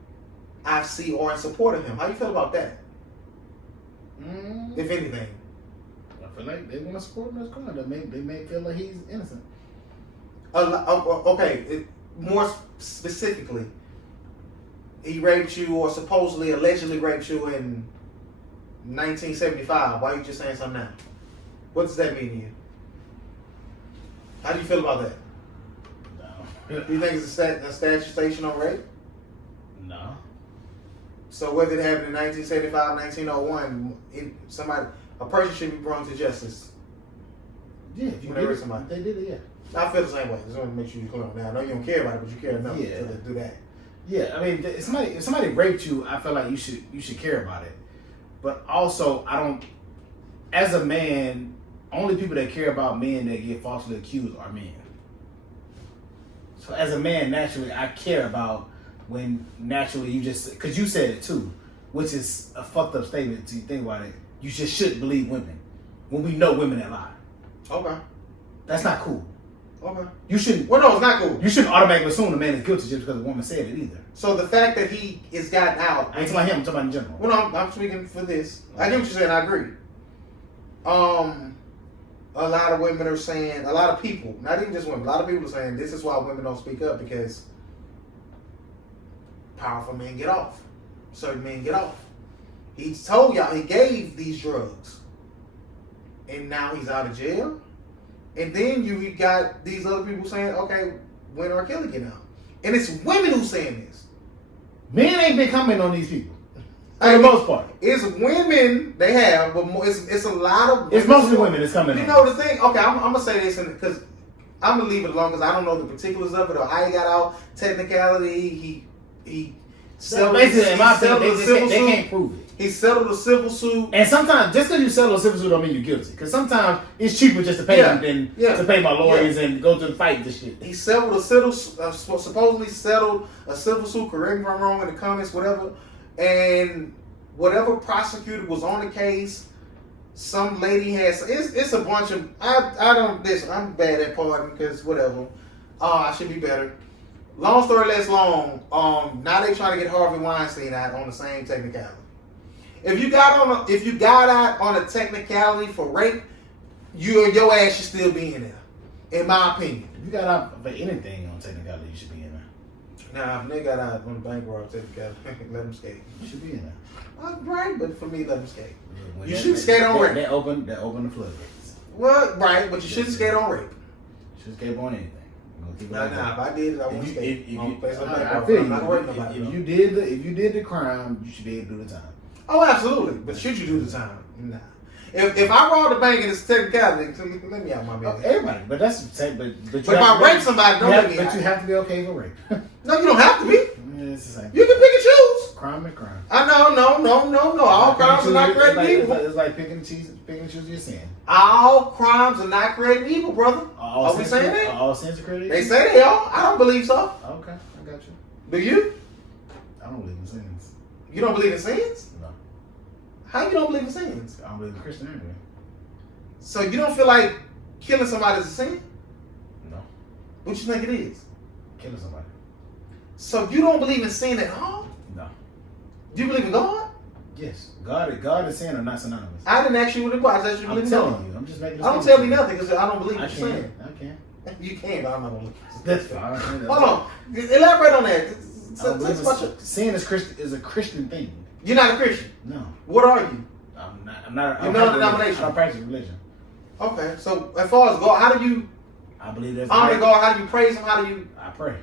I see are in support of him. How you feel about that? If anything, I feel like they want to support him as crime. They may feel like he's innocent. More specifically, he raped you or supposedly allegedly raped you in 1975. Why are you just saying something now? What does that mean to you? How do you feel about that? No. Do you think it's a statute station on rape? No. So whether it happened in 1975, 1901, a person should be brought to justice. Yeah, if you when they rape somebody. They did it, yeah. I feel the same way. Just want to make sure you're clear on that. I know you don't care about it, but you care enough to do that. Yeah, I mean, if somebody raped you, I feel like you should care about it. But also, I don't. As a man, only people that care about men that get falsely accused are men. So as a man, naturally, I care about when naturally you just because you said it too, which is a fucked up statement. To think about it, you just shouldn't believe women when we know women that lie. Okay, that's not cool. Okay. You shouldn't. Well, no, it's not cool. You shouldn't automatically assume the man is guilty just because a woman said it either. So the fact that he is gotten out. I ain't talking about him. I'm talking about in general. Well, no, I'm speaking for this. I get what you're saying. I agree. A lot of women are saying. A lot of people, not even just women. A lot of people are saying this is why women don't speak up because powerful men get off. Certain men get off. He told y'all he gave these drugs, and now he's out of jail. And then you got these other people saying, okay, when R. Kelly get out? And it's women who saying this. Men ain't been coming on these people. For the most part. It's women they have, but it's a lot of women. It's mostly women that's coming on. You know the thing, okay, I'm going to say this because I'm going to leave it alone because I don't know the particulars of it or how he got out, technicality, he settled, basically, in my opinion, they suit. can't prove it. He settled a civil suit. And sometimes, just because you settle a civil suit don't mean you're guilty. Because sometimes it's cheaper just to pay them than to pay my lawyers and go to the fight this shit. He settled supposedly settled a civil suit, correct me if I'm wrong in the comments, whatever. And whatever prosecutor was on the case, some lady has, it's a bunch of, I'm bad at pardon because whatever. I should be better. Long story less long, now they trying to get Harvey Weinstein out on the same technicality. If you got out on a technicality for rape, your ass should still be in there, in my opinion. If you got out for anything on technicality, you should be in there. Nah, if they got out on bank rob technicality, let them skate. You should be in there. Right, but for me, let them skate. You shouldn't skate on rape. That open the floodgates. Well, right, but you shouldn't skate on rape. You should skate on anything. Nah, if I did it, I wouldn't skate. If you did the crime, you should be able to do the time. Oh, absolutely. But should you do the time? Nah. If I robbed a bank and it's technicality, let me out my business. Everybody, but that's but if I rape somebody, don't let me out. But you have to be okay for rape. No, you don't have to be. It's the same. You can pick and choose. crime and crime. No. All crimes are not created evil. It's like picking and choosing your sin. All crimes are not created evil, brother. Are we saying that? All sins are created evil? They say they are. I don't believe so. Okay, I got you. Do you? I don't believe in sins. You don't believe in sins? No. How you don't believe in sins? I don't believe in Christianity. So you don't feel like killing somebody is a sin? No. What you think it is? Killing somebody. So you don't believe in sin at all? No. Do you believe in God? Yes. God and sin are not synonymous. I didn't ask you what it was. I asked you to believe in God. You. I'm just making. Don't tell me nothing because I don't believe what you're saying. I can. You can, but I'm not gonna. That's fine. Hold on. Elaborate on that. Sin is a Christian thing. You're not a Christian. No. What are you? I'm not. You're not a denomination. I don't practice religion. Okay. So as far as God, how do you? I believe that's honor God. How do you praise Him? How do you? I pray.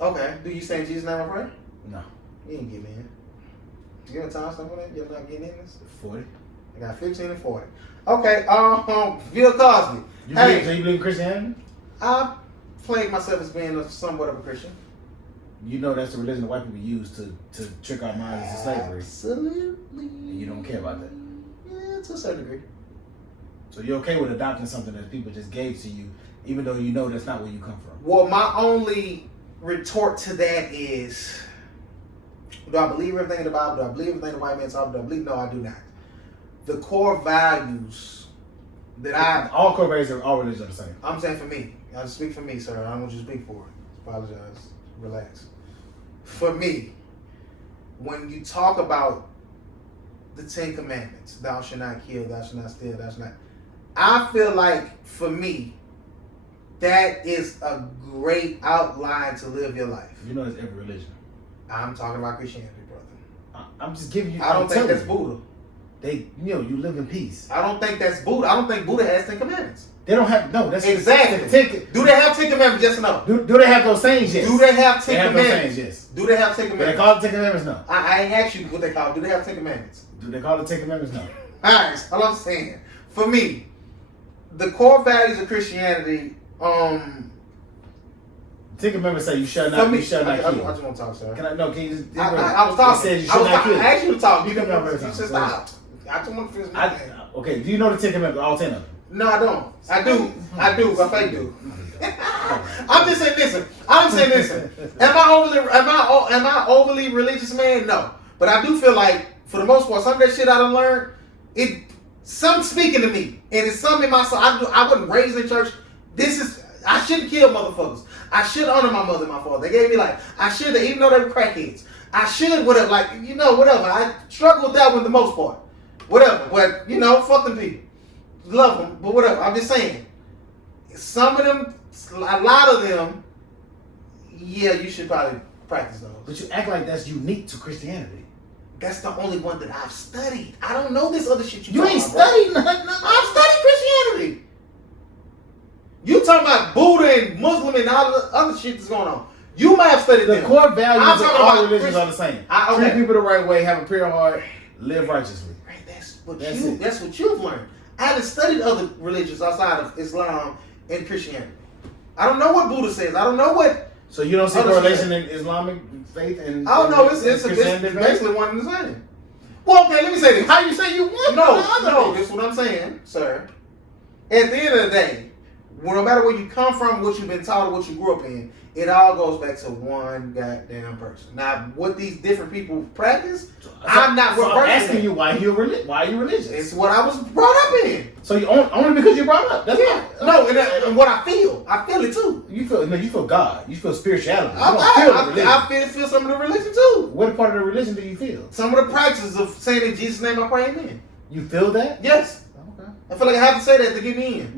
Okay. Do you say in Jesus' name I pray? No. You ain't getting in. You got a time stamp on that? You're not getting in this? 40. I got 15 and 40. Okay. Bill Cosby. So you believe in Christianity? I plague myself as being somewhat of a Christian. You know that's the religion the white people use to trick our minds into slavery. Absolutely. And you don't care about that. Yeah, to a certain degree. So you're okay with adopting something that people just gave to you, even though you know that's not where you come from? Well, my only retort to that is, do I believe everything in the Bible? Do I believe everything the white man taught? Do I believe? No, I do not. The core values that all core values are all religions are the same. I'm saying for me. I speak for me, sir. I don't want you to speak for it. Apologize. Relax. For me, when you talk about the 10 Commandments, thou shalt not kill, thou shalt not steal, thou shalt not. I feel like for me, that is a great outline to live your life. You know, it's every religion. I'm talking about Christianity, brother. I'm just giving you. I don't think that's Buddha. You live in peace. I don't think that's Buddha. I don't think Buddha has 10 Commandments. They don't have that's exactly. Do they have 10 Commandments? Yes or no? Do they have those sayings? Yes. Do they have 10 Commandments? Those sayings, yes. Do they have 10 Commandments? Do they call it 10 Commandments? No. I ain't asked you what they call it. Do they have 10 Commandments? Do they call it 10 Commandments? No. Alright, all I'm saying. For me, the core values of Christianity, 10 Commandments say you shall not kill. I just want to talk, sir. Can you just... I was talking. It says you should not kill. I asked you to talk. You just stop. I just want to finish my thing. Okay, do you know the 10 Commandments, all 10 of them? No, I don't. I do, but fake do. I'm just saying, listen. Am I overly religious, man? No. But I do feel like, for the most part, some of that shit I done learned, some speaking to me. And it's something in my soul. I wasn't raised in church. I shouldn't kill motherfuckers. I should honor my mother and my father. They gave me life. I should, even though they were crackheads. I should, whatever, whatever. I struggle with that one the most part. Whatever. But, fuck them people. Love them, but whatever. I'm just saying. Some of them, a lot of them, yeah, you should probably practice those. But you act like that's unique to Christianity. That's the only one that I've studied. I don't know this other shit you ain't studied nothing. I've studied Christianity. You talking about Buddha and Muslim and all the other shit that's going on. You might have studied them. The core values of all religions are the same. Okay. Treat people the right way, have a pure heart, live righteously. Right, that's what you've learned. I haven't studied other religions outside of Islam and Christianity. I don't know what Buddha says. I don't know what. So you don't see correlation in Islamic faith and? I don't know. It's basically one and the same. Well, okay. Let me say this. How you say you want? No. This is what I'm saying, sir. At the end of the day, no matter where you come from, what you've been taught, or what you grew up in, it all goes back to one goddamn person. Now, what these different people practice, I'm not. So I'm asking you why are you religious? It's what I was brought up in. So you only because you brought up. That's and what I feel it too. You feel God. You feel spirituality. I feel some of the religion too. What part of the religion do you feel? Some of the practices of saying in Jesus' name I pray, amen. You feel that? Yes. Okay. I feel like I have to say that to get me in.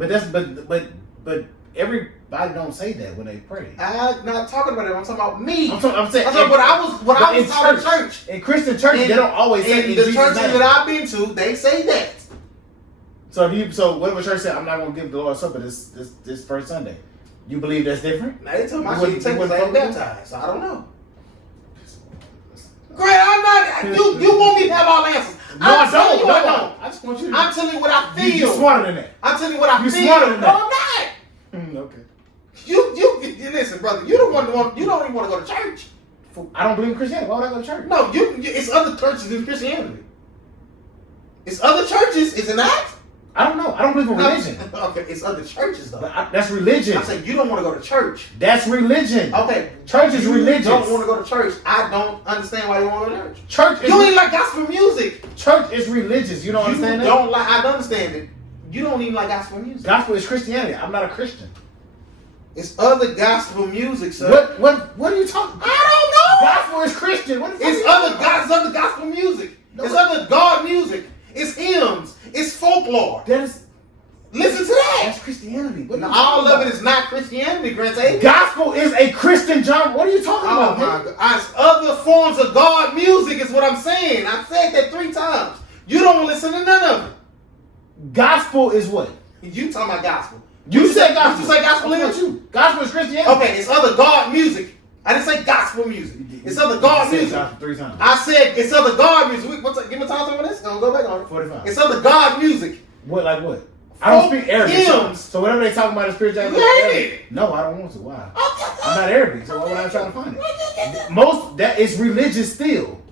But everybody don't say that when they pray. I'm not talking about it. I'm talking about me. I'm saying what I was taught in church. In Christian churches, they don't always say in the Jesus' churches name. that I've been to, they say that. So whatever church said, I'm not going to give the Lord's Supper this first Sunday. You believe that's different? Now they told me I should take because I ain't baptized. So I don't know. Grant, I'm not. You want me to have all the answers? No, I don't. I just want you to. I'm telling you what I feel. You're smarter than that. I'm telling you what I feel. You're smarter than that. No, I'm not. Okay. You listen, brother. You don't even want to go to church. I don't believe in Christianity. Why would I go to church? No, it's other churches than Christianity. It's other churches, is it not? I don't know. I don't believe in religion. Okay, it's other churches though. That's religion. I'm saying you don't want to go to church. That's religion. Okay, church is religious. You don't want to go to church. I don't understand why you want to go to church. Church. You ain't like gospel music. Church is religious. You don't understand that? Don't like. I don't understand it. You don't even like gospel music. Gospel is Christianity. I'm not a Christian. It's other gospel music, sir. What are you talking about? I don't know. Gospel is Christian. It's other gospel music. No, it's other God music. It's hymns. It's folklore. Listen to that. That's Christianity. All of it is not Christianity, Grant. Gospel is a Christian genre. What are you talking about? Oh my God. It's other forms of God music is what I'm saying. I said that 3 times. You don't listen to none of it. Gospel is what? You talking about gospel. You said gospel. You say gospel is you. Gospel is Christianity. Okay, it's other God music. I didn't say gospel music. It's other God music. Gospel 3 times. I said it's other God music. Give me time on this. Go back on it. 45. It's other God music. What? Like what? I don't speak Arabic. Hymns. So whatever they talking about is spirituality. No, I don't want to. Why? I'm not Arabic, so why would I try to find it? Most that is religious still.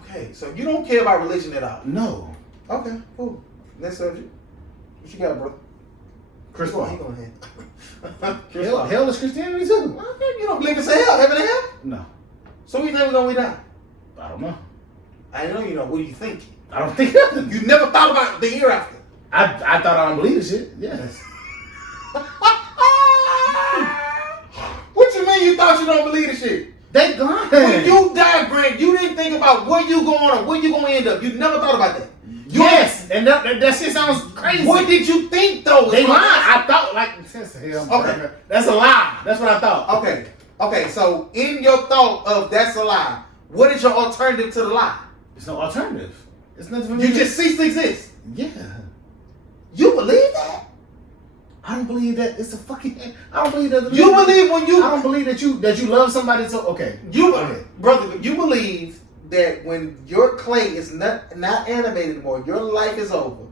Okay, so you don't care about religion at all. No. Okay, cool. Next subject. What you got, bro? Chris Paul. He going ahead. Hell is Christianity too. Okay, you don't believe it's hell? Heaven and hell? No. So what do you think we're gonna die? I don't know. I know you know. What do you think? I don't think nothing. You never thought about the hereafter. I thought I don't believe this shit. Yes. What you mean you thought you don't believe the shit? They gone. When you died, Grant, you didn't think about where you going or where you gonna end up. You never thought about that. Yes, and that shit sounds crazy. What did you think though? They lied. I thought like okay. That's a lie. That's what I thought. Okay. So in your thought of that's a lie, what is your alternative to the lie? There's no alternative. It's nothing for me. You just cease to exist. Yeah. You believe that? I don't believe that. It's a fucking. I don't believe that. You believe when you. I don't believe that you love somebody so. Okay. Brother, you believe that when your clay is not animated anymore, your life is over.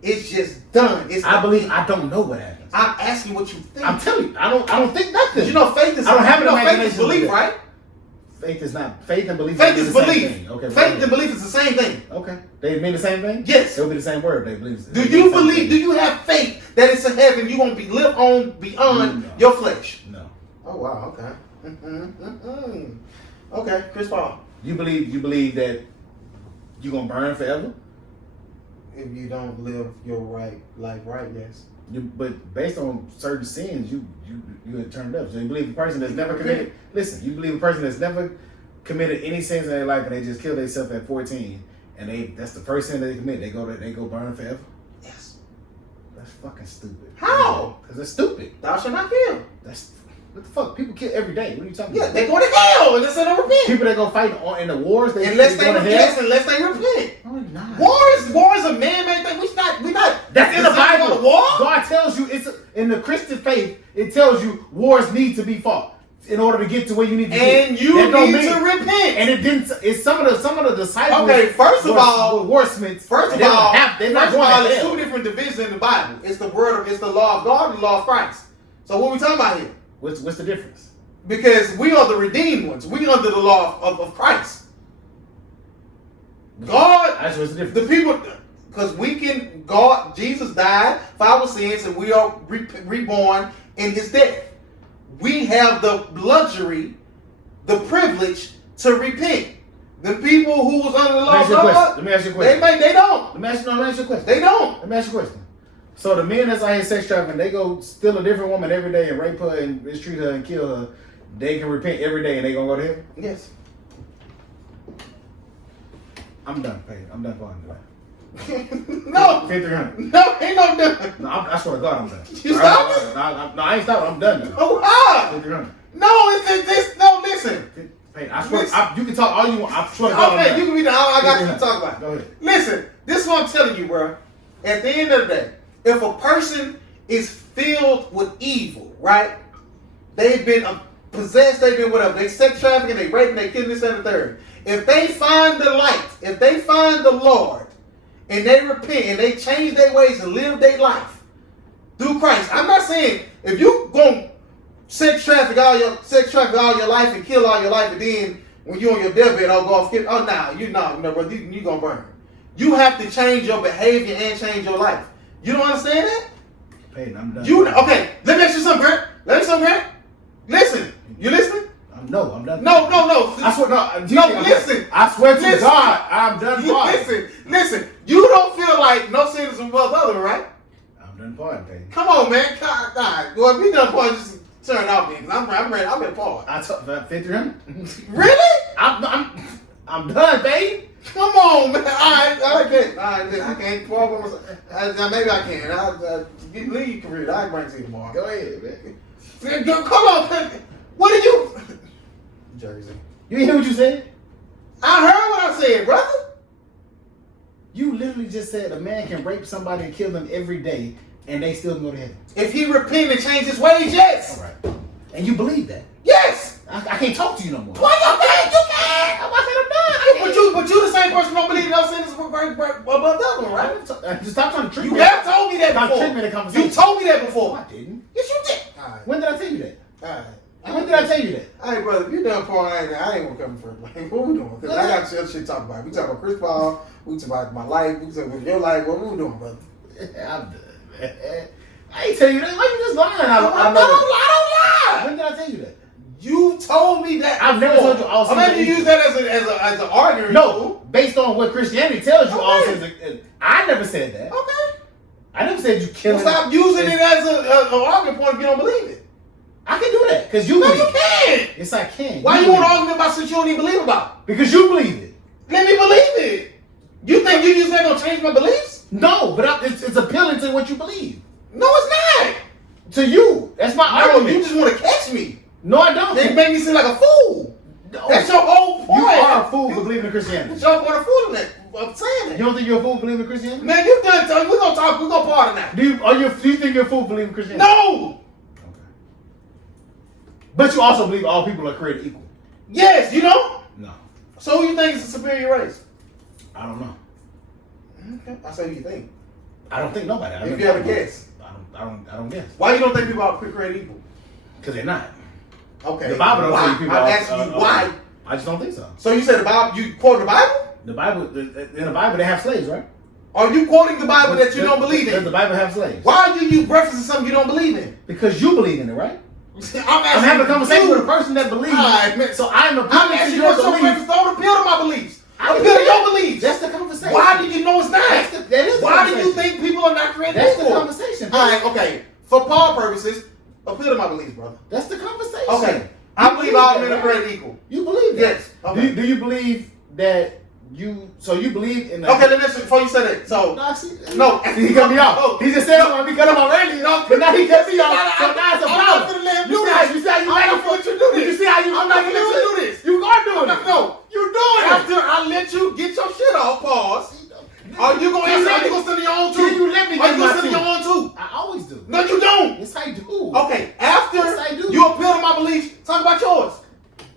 It's just done. I believe. I don't know what happens. I'm asking what you think. I'm telling you. I don't think nothing. You know, faith is. I don't have an imagination. Faith is belief, right? Faith is not. Faith and belief. Faith is belief. Same thing. Okay. Faith and belief is the same thing. Okay. They mean the same thing. Yes. It'll be the same word. They believe. Do you believe? Do you have faith that it's a heaven you won't be lived on beyond your flesh? No. Oh wow. Okay. Okay, Chris Paul. You believe that you're gonna burn forever? If you don't live your life right, yes. But based on certain sins, you had turned up. So you believe a person that's never committed. Listen, you believe a person that's never committed any sins in their life and they just killed themselves at 14, and that's the first sin they commit. They go burn forever. Yes. That's fucking stupid. How? Because it's stupid. Thou shalt not kill. That's what the fuck. People kill every day. What are you talking about? Yeah, they go to hell unless they don't repent. People that go fight in the wars, unless they repent. No, not. War is a man-made thing. We not. That's in the Bible. War? God tells you in the Christian faith. It tells you wars need to be fought in order to get to where you need to get. And you need to repent. And it didn't. It's some of the disciples. Okay, first of all, warsmiths. There's 2 different divisions in the Bible. It's the law of God and the law of Christ. So what are we talking about here? What's the difference? Because we are the redeemed ones. We under the law of Christ. God. That's what's the difference. The people. Because Jesus died for our sins, and we are reborn in His death. We have the luxury, the privilege to repent. The people who was under the law of God, let me ask you a question. They don't. Let me ask you a question. They don't. Let me ask you a question. So the men that's out here sex trafficking, they go steal a different woman every day and rape her and mistreat her and kill her. They can repent every day and they gonna go to heaven? Yes. I'm done paying. I'm done going to No. 5,300. No, ain't no done. No, I swear to God, I'm done. You stopping? No, I ain't stopping. I'm done now. Oh, how? 5,300. No, it's this. No, listen. I swear, you can talk all you want. I swear to God. Okay, you can be the. I got you to talk about. Go ahead. Listen, this is what I'm telling you, bro. At the end of the day, if a person is filled with evil, right? They've been possessed, they've been whatever. They sex trafficking, they raping, they killing this and the third. If they find the light, if they find the Lord, and they repent and they change their ways and live their life through Christ. I'm not saying if you going sex traffic all your life and kill all your life, and then when you on your deathbed, I'll go off. Oh, nah, no, brother, you gonna burn. You have to change your behavior and change your life. You don't understand that? Peyton, I'm done. Okay, let me ask you something, Brent. Listen, you listening? No, I'm done. No. I swear, listen. I swear to God, I'm done partying. Listen. You don't feel like no sin is above the other, right? I'm done partying, Peyton. Come on, man. God. Well, if we done partying, just turn it off, man. Cause I'm ready. I'm in party. I took that 500. Really? I'm done, Peyton. Come on, man. I can't. I can't. Maybe I can. I'll leave your career. I'll bring it to you tomorrow. Go ahead, man. Come on. What are you? Jersey. You hear what you said? I heard what I said, brother. You literally just said a man can rape somebody and kill them every day, and they still go to heaven. If he repent and change his ways, yes. All right. And you believe that? Yes. I can't talk to you no more. Why you can't? But you the same person who don't believe no sin is above the other one, right? Just stop trying to trick me. You have told me that Stop before. tricking me in the conversation. You told me that before. No, I didn't. Yes, you did. All right. When did I tell you that? All right. When did I tell you that? Hey, brother, if you done partying, I ain't gonna come first. Like, what we doing? Because I got other shit to talk about. We talk about Chris Paul. We talk about my life. We talk about your life. What we doing, brother? I'm done, man. I ain't tell you that. Why you just lying? I don't lie. When did I tell you that? You told me that. I've never told you all sins. Maybe you use that as an argument. No, based on what Christianity tells you, all sins. I never said that. Okay. I never said you killing. Well, stop using it as an argument point if you don't believe it. I can do that because you. No, believe you can't. Yes, I can. Why you want to argue about shit you don't even believe about? Because you believe it. Let me believe it. You think you just ain't gonna change my beliefs? No, but it's appealing to what you believe. No, it's not. To you, that's my argument. You just want to catch me. No, I don't. They make me seem like a fool. No. That's your whole point. You are a fool for believing in Christianity. You're a fool in that. I'm saying it. You don't think you're a fool for believing in Christianity? Man, you done talking. We're gonna talk. We're gonna party now. Do you think you're a fool for believing in Christianity? No. Okay. But you also believe all people are created equal. Yes, you don't. No. So who you think is a superior race? I don't know. Okay. I say who you think. I don't think nobody. If you have a guess. I don't guess. Why you don't think people are created equal? Because they're not. Okay. The Bible don't say people I'm are. asking you why. I just don't think so. So you said the Bible? You quote the Bible? In the Bible they have slaves, right? Are you quoting the Bible that you don't believe in? Does the Bible have slaves? Why are you referencing something you don't believe in? Because you believe in it, right? I'm having a conversation with a person that believes. Right, so I'm asking you what's your beliefs. Don't appeal to my beliefs. Appeal to your beliefs. That's the conversation. Why do you know it's not? That is. Why do you think people are not created That's equal? the conversation. All right, okay. For Paul purposes, appeal to my beliefs, brother. That's the conversation. Okay. I believe all men are created equal. You believe that? Yes. Okay. Do you believe that you? So you believe in? Okay, let me before you say that. So no, he cut me off. He just said I'm gonna be cut off already. No, but now he cut me off. So now it's a problem. You see how you make it? You see how you? I'm not gonna let you do this. You are doing it. No, you doing it. After I let you get your shit off, pause. Are you gonna answer? Are you gonna send your own too? Can you let me? Are you gonna send your own too? I always do. No, you don't. Yes, I do. Okay, after Yes, I do. you appeal to my beliefs, talk about yours.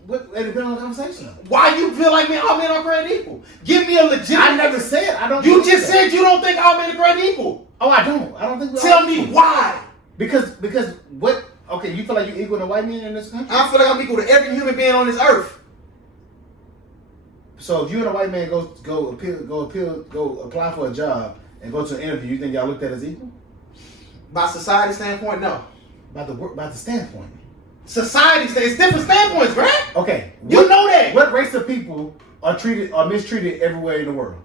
But it depends on the conversation. Why you feel like all men are created equal? Give me a legit. I never said I don't. You just said you don't think all men are created equal. Oh, I don't. I don't think. Tell me why. Because what? Okay, you feel like you're equal to white men in this country? I feel like I'm equal to every human being on this earth. So if you and a white man go apply for a job and go to an interview, you think y'all looked at as equal? By society standpoint, no. By the standpoint. Society it's different standpoints, right? Okay. You know that. What race of people are mistreated everywhere in the world?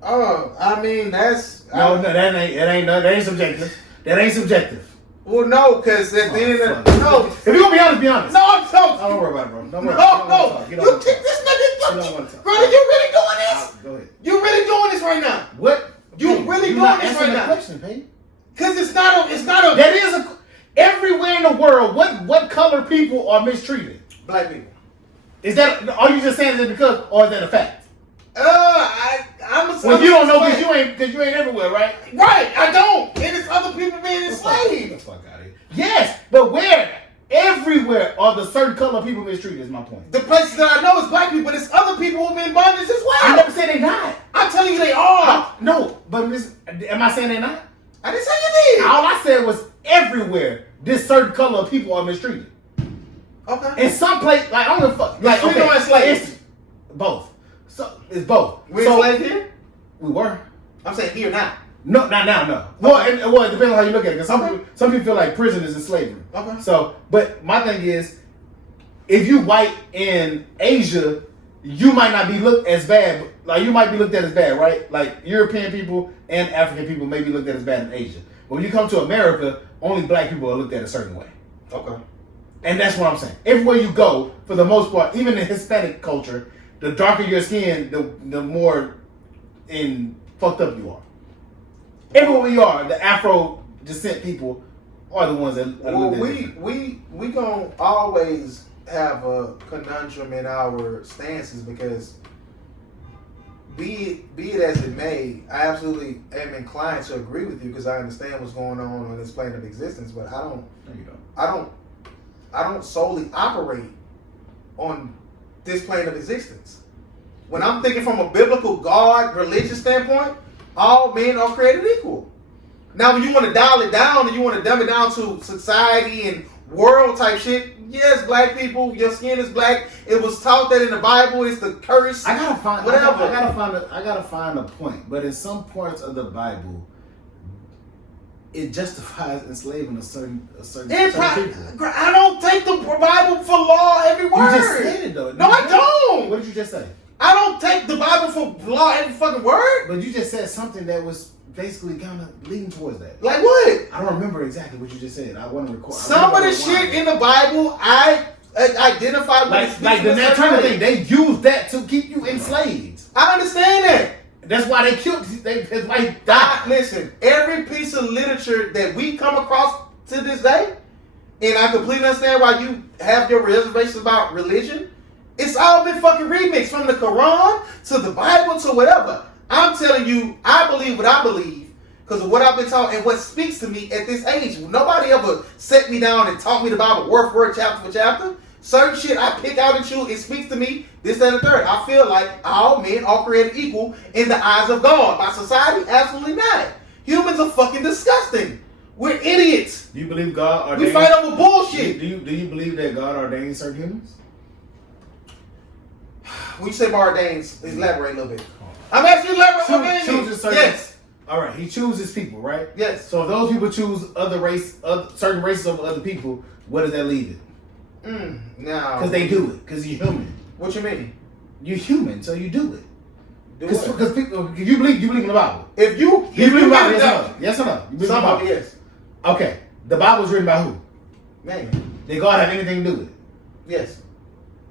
Oh, I mean that's that ain't subjective. That ain't subjective. Well, no, because at the end of no. If you're gonna be honest, be honest. No, don't worry about it, bro. Don't worry. No. You kick this nigga. Brother, you really doing this? Go ahead. You really doing this right now? What? You really doing this right now? Question, Peyton. Because it's not a. That is a. Everywhere in the world, what color people are mistreated? Black people. Is that? Are you just saying that because, or is that a fact? I'm a. Well, you don't know because you ain't everywhere, right? Right, I don't. And it's other people being enslaved. Get the fuck out of here. Yes, but where? Everywhere are the certain color people mistreated. Is my point. The places that I know is black people, but it's other people who've been bondage as well. I never said they not. I'm telling you they are. No, but am I saying they not? I didn't say you did. All I said was everywhere this certain color of people are mistreated. Okay. In some place, like I don't give a fuck. Like we know enslaved. It's both. So it's both. We enslaved here? We were. I'm saying here now. No, not now, no. Well, it depends on how you look at it. Because some people feel like prison is in slavery. Okay. So, but my thing is, if you white in Asia, you might not be looked as bad. Like you might be looked at as bad, right? Like European people and African people may be looked at as bad in Asia. But when you come to America, only black people are looked at a certain way. Okay. And that's what I'm saying. Everywhere you go, for the most part, even in Hispanic culture, the darker your skin, the more fucked up you are. Everywhere you are, the Afro descent people are the ones that are well, looked at. we gonna always have a conundrum in our stances because be it as it may, I absolutely am inclined to agree with you because I understand what's going on this plane of existence, but I don't solely operate on this plane of existence. When I'm thinking from a biblical God religious standpoint, all men are created equal. Now, when you want to dial it down and you want to dumb it down to society and world type shit, yes, black people, your skin is black. It was taught that in the Bible. It's the curse. I gotta find whatever. I gotta find a point. But in some parts of the Bible, it justifies enslaving a certain people. I don't take the Bible for law every word. You just said it though. No, I don't. What did you just say? I don't take the Bible for law every fucking word. But you just said something that was basically kind of leading towards that. Like what? I don't remember exactly what you just said. I want to record. Some of the shit in the Bible, I identify with. Like the Nat Turner thing, they used that to keep you enslaved. I understand that. That's why they killed. His wife died. Listen, every piece of literature that we come across to this day, and I completely understand why you have your reservations about religion. It's all been fucking remixed from the Quran to the Bible to whatever. I'm telling you, I believe what I believe because of what I've been taught and what speaks to me at this age. Nobody ever set me down and taught me the Bible word for word, chapter for chapter. Certain shit I pick out and choose, it speaks to me, this, that, and the third. I feel like all men are created equal in the eyes of God. By society, absolutely not. Humans are fucking disgusting. We're idiots. Do you believe God ordained? We fight over bullshit. Do you believe that God ordained certain humans? When you say ordains, elaborate a little bit. I'm asking you to elaborate. Chooses certain. Yes. All right. He chooses people, right? Yes. So if those people choose certain races over other people, what does that leave it? Now. Because they do it. Because you're human. What you mean? You're human, so you do it. Because people, you believe in the Bible. If you believe in the Bible, yes or no? You believe in the Bible? Somebody, yes. Okay. The Bible was written by who? Man. Did God have anything to do with it? Yes.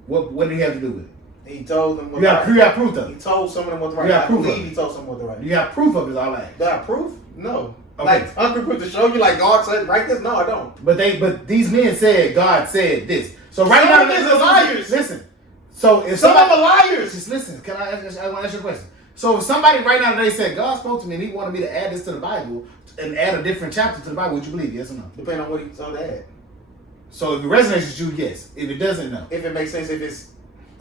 What did he have to do with it? He told them what you got proof of it. He told some of them what the right. You got proof I believe he told some what the right. You got proof of it, all that. Do I have proof? No. Okay. Like Uncle proof to show you like God said write this? No, I don't. But these men said God said this. So right some now, of them are liars. Listen. So if some of somebody, them are liars. Just listen. I want to ask you a question. So if somebody right now today said God spoke to me and he wanted me to add this to the Bible and add a different chapter to the Bible, would you believe? Yes or no? Depending on what he told to add. So if it resonates with you, yes. If it doesn't, no. If it makes sense, if it's,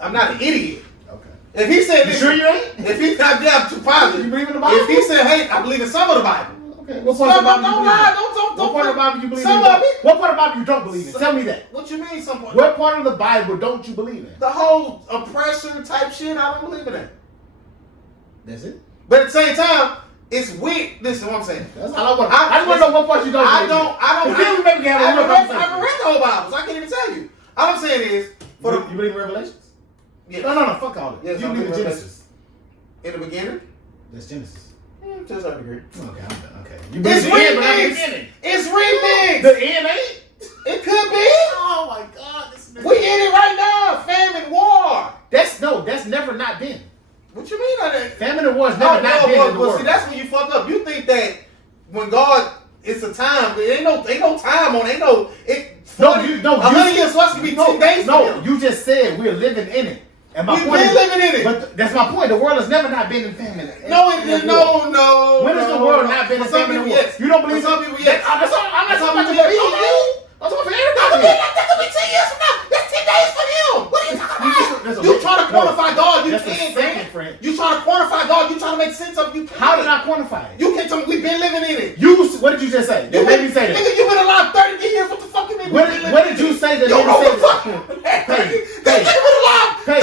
I'm not an idiot. Okay. If he said, you sure you ain't? If he's not, yeah, I'm too positive. You believe in the Bible? If he said, hey, I believe in some of the Bible. Okay. What part of the Bible don't you lie. believe in? Don't. What part of the Bible you believe some in? Of it. What part of the Bible you don't believe in? Tell me that. What you mean some part? What part of the Bible don't you believe in? The whole oppressor type shit, I don't believe in that. That's it? But at the same time, it's weird. Listen, what I'm saying. That's all I want. I just want to know what part you don't believe in. I haven't read the whole Bible, so I can't even tell you. All I'm saying is, you believe in Revelations? Yeah. No, fuck all that. Yes, you believe in Genesis? In the beginning? That's Genesis. To a certain degree. Okay, I'm done. Okay. It's remixed. It's remixed. The end ain't? It could be. Oh my God. We in it right now. Famine, war. That's never not been. What you mean on that? Famine and war has never not been in the world. See, that's when you fuck up. You think that when God, it's a time. Ain't no time on. Ain't no. It. 100 years plus to be 2 days. No, you just said we're living in it. And my We've point been living in it. But that's my point. The world has never not been in famine. No. When has the world not been in famine and war? Yes. You don't believe some people? Yes. I'm not talking about you. I'm talking about everybody. That could be 10 years from now. That's 10 days for him. What are you talking about? You trying to quantify God? You can't, friend. You trying to quantify God? You trying to make sense of it? You can't. How did I quantify it? You can't tell me we've been living in it. What did you just say? You made me say that. Nigga, you been alive 30 years. What the say that. You don't know what the fuck. They keep it alive 30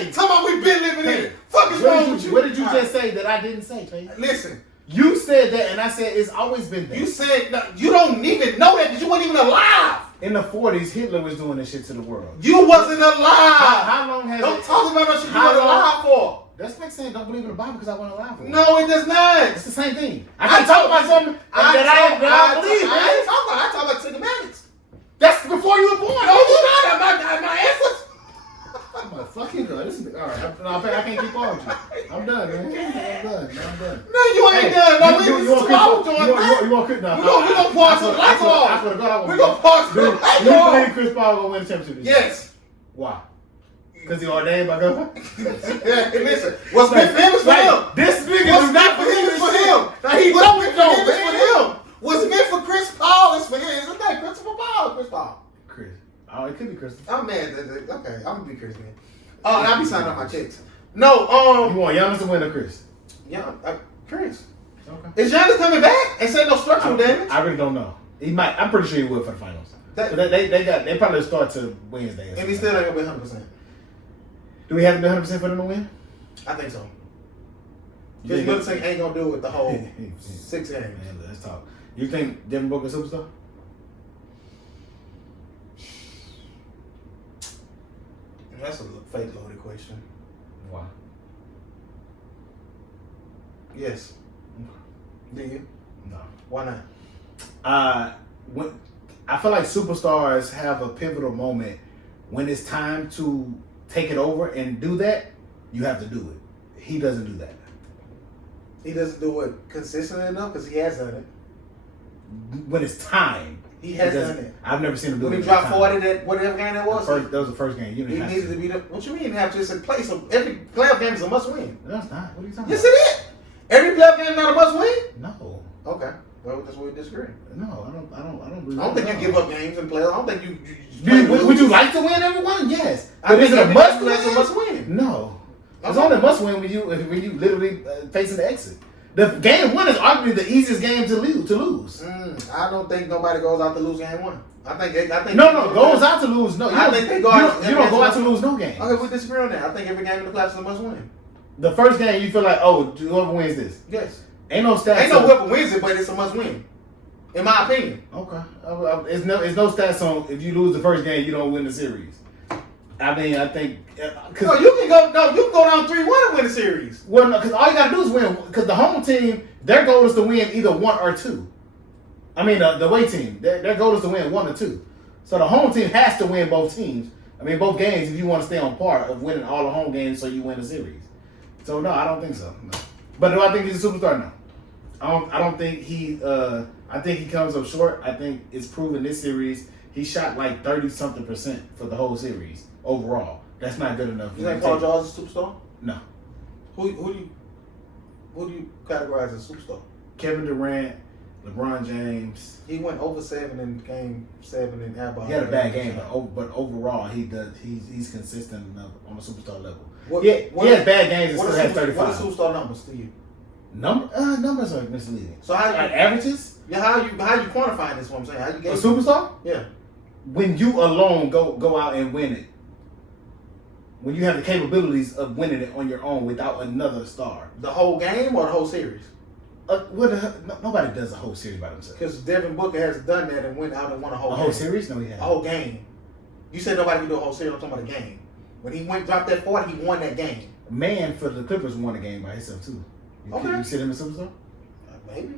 years. Talking about we been living in it. Fuck is wrong with you? What did you just say that I didn't say, Trey? Listen. You said that, and I said it's always been there. You said no, you don't even know that because you weren't even alive. In the 40s, Hitler was doing this shit to the world. You wasn't alive. How long has Don't talk about no shit you weren't alive for. That's like saying don't believe in the Bible because I wasn't alive for it. No, it does not. It's the same thing. I can't talk about something that I believe in. I talk about 10 commandments. That's before you were born. No, you're not. I'm my answers. I'm a fucking good. This is all right. I can't keep on with you. I'm done, man. I'm done. No, you ain't done. No, we want Chris Paul? We gonna pause the lights off. We gonna pause the lights off. Do you believe Chris Paul gonna win the championship? Yes. Why? Because he ordained by God? Yeah, listen. What's meant for him is for him. This nigga What's is not for him is for him. Now he What's know meant it for though, him is man. for him. What's meant for Chris Paul is for him. Is it not Christopher Paul or Chris Paul? Chris. Oh, it could be Chris. I'm mad. Okay, I'm gonna be Chris, man. Oh, and I'll be signing up my checks. No, You want Giannis to win or Chris? Yeah, Chris. Okay. Is Giannis coming back and say no structural damage? I really don't know. He might. I'm pretty sure he would for the finals. They probably start to Wednesday. And he still ain't gonna be 100%. Do we have to be 100% for them to win? I think so. Because Middleton ain't gonna do it the whole 6 games. Man, let's talk. You think Devin Booker is a superstar? That's a fake loaded question. Why? Yes. Do you? No. Why not? When I feel like superstars have a pivotal moment when it's time to take it over and do that. You have to do it. He doesn't do that. He doesn't do it consistently enough because he has done it. When it's time, he has done it. I've never seen him do it. When he dropped 40 that whatever game that was. That was the first game. You didn't he needed to be the. What you mean? Have to just play some. Every playoff game is a must win. No, it's not. What are you talking yes, about? Yes, it is. Every playoff game is not a must win. No. Okay. Well, that's where we disagree. No, I don't believe I don't think you give up games in playoffs. I don't think you would you like to win every one? Yes. But is it a must win? That's a must win. No. It's only a must win when you literally facing the exit. The game one is arguably the easiest game to lose. I don't think nobody goes out to lose game one. I think no goes out to lose. No, I think they go out. You don't go out to lose no game. Okay, we disagree on that. I think every game in the playoffs is a must win. The first game you feel like, oh, whoever wins this. Yes. Ain't no stats. Ain't no whoever wins it, but it's a must win. In my opinion. Okay. It's no stats on if you lose the first game, you don't win the series. I mean, I think. No, you can go down 3-1 and win the series. Well, no, because all you gotta do is win. Because the home team, their goal is to win either 1 or 2. I mean, the away team, their goal is to win 1 or 2. So the home team has to win both teams. I mean, both games if you want to stay on par of winning all the home games, so you win the series. So no, I don't think so. No. But do I think he's a superstar? No. I don't think he. I think he comes up short. I think it's proven this series. He shot like 30-something% for the whole series overall. That's not good enough. You think Paul George is a superstar? No. Who do you categorize as a superstar? Kevin Durant, LeBron James. He went over 7 in game 7 in airball. He had a bad game, but overall he's consistent enough on a superstar level. He has bad games and still has 35. What are superstar numbers to you? Numbers are misleading. So how you averages? Yeah, how you quantifying this? What I'm saying, how you a superstar? Yeah. When you alone go out and win it. When you have the capabilities of winning it on your own without another star. The whole game or the whole series? Nobody does a whole series by themselves. Because Devin Booker has done that and went out and won a whole series? No, he hasn't. A whole game. You said nobody can do a whole series. I'm talking about a game. When he dropped that 40, he won that game. Man for the Clippers won a game by himself too. You see him as a superstar? Maybe.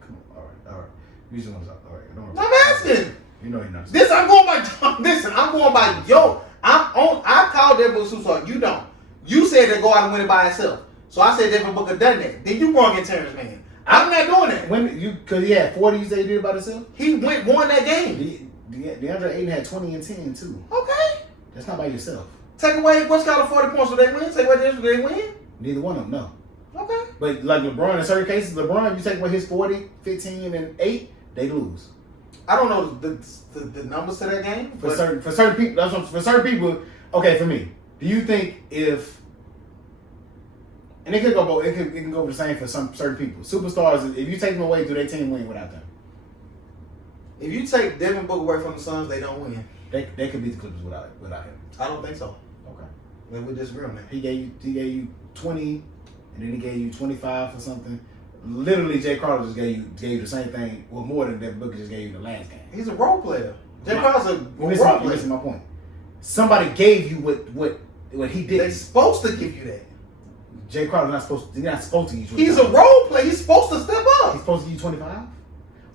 Come on, all right. You just want to talk. All right, don't worry. I'm asking. You know you're not. I'm going by yo. I called Devin Booker superstar. You don't. You said to go out and win it by himself. So I said Devin Booker done that. Then you wrong in Terrence Mann. I'm not doing that. Because he had 40, you say he did it by himself? He won that game. DeAndre Ayton had 20 and 10 too. Okay. That's not by yourself. Take away what's called 40 points, so they win. Take away this, do they win? Neither one of them, no. Okay. But like LeBron, in certain cases, you take away his 40, 15, and 8, they lose. I don't know the numbers to that game. For certain people, okay, for me, do you think if, and it could go both, it can go the same for some certain people. Superstars, if you take them away, do their team win without them? If you take Devin Booker away from the Suns, they don't win. They could beat the Clippers without him. I don't think so. Okay. Then we disagree on that. He gave you 20, and then he gave you 25 or something. Literally, Jay Crowder just gave you the same thing, well, more than Devin Booker just gave you the last game. He's a role player. Jay Crowder's a role player. Listen to my point. Somebody gave you what he did. They're supposed to give you that. Jay Crowder's not supposed to. He's not supposed to give you 25. He's a role player. He's supposed to step up. He's supposed to give you 25.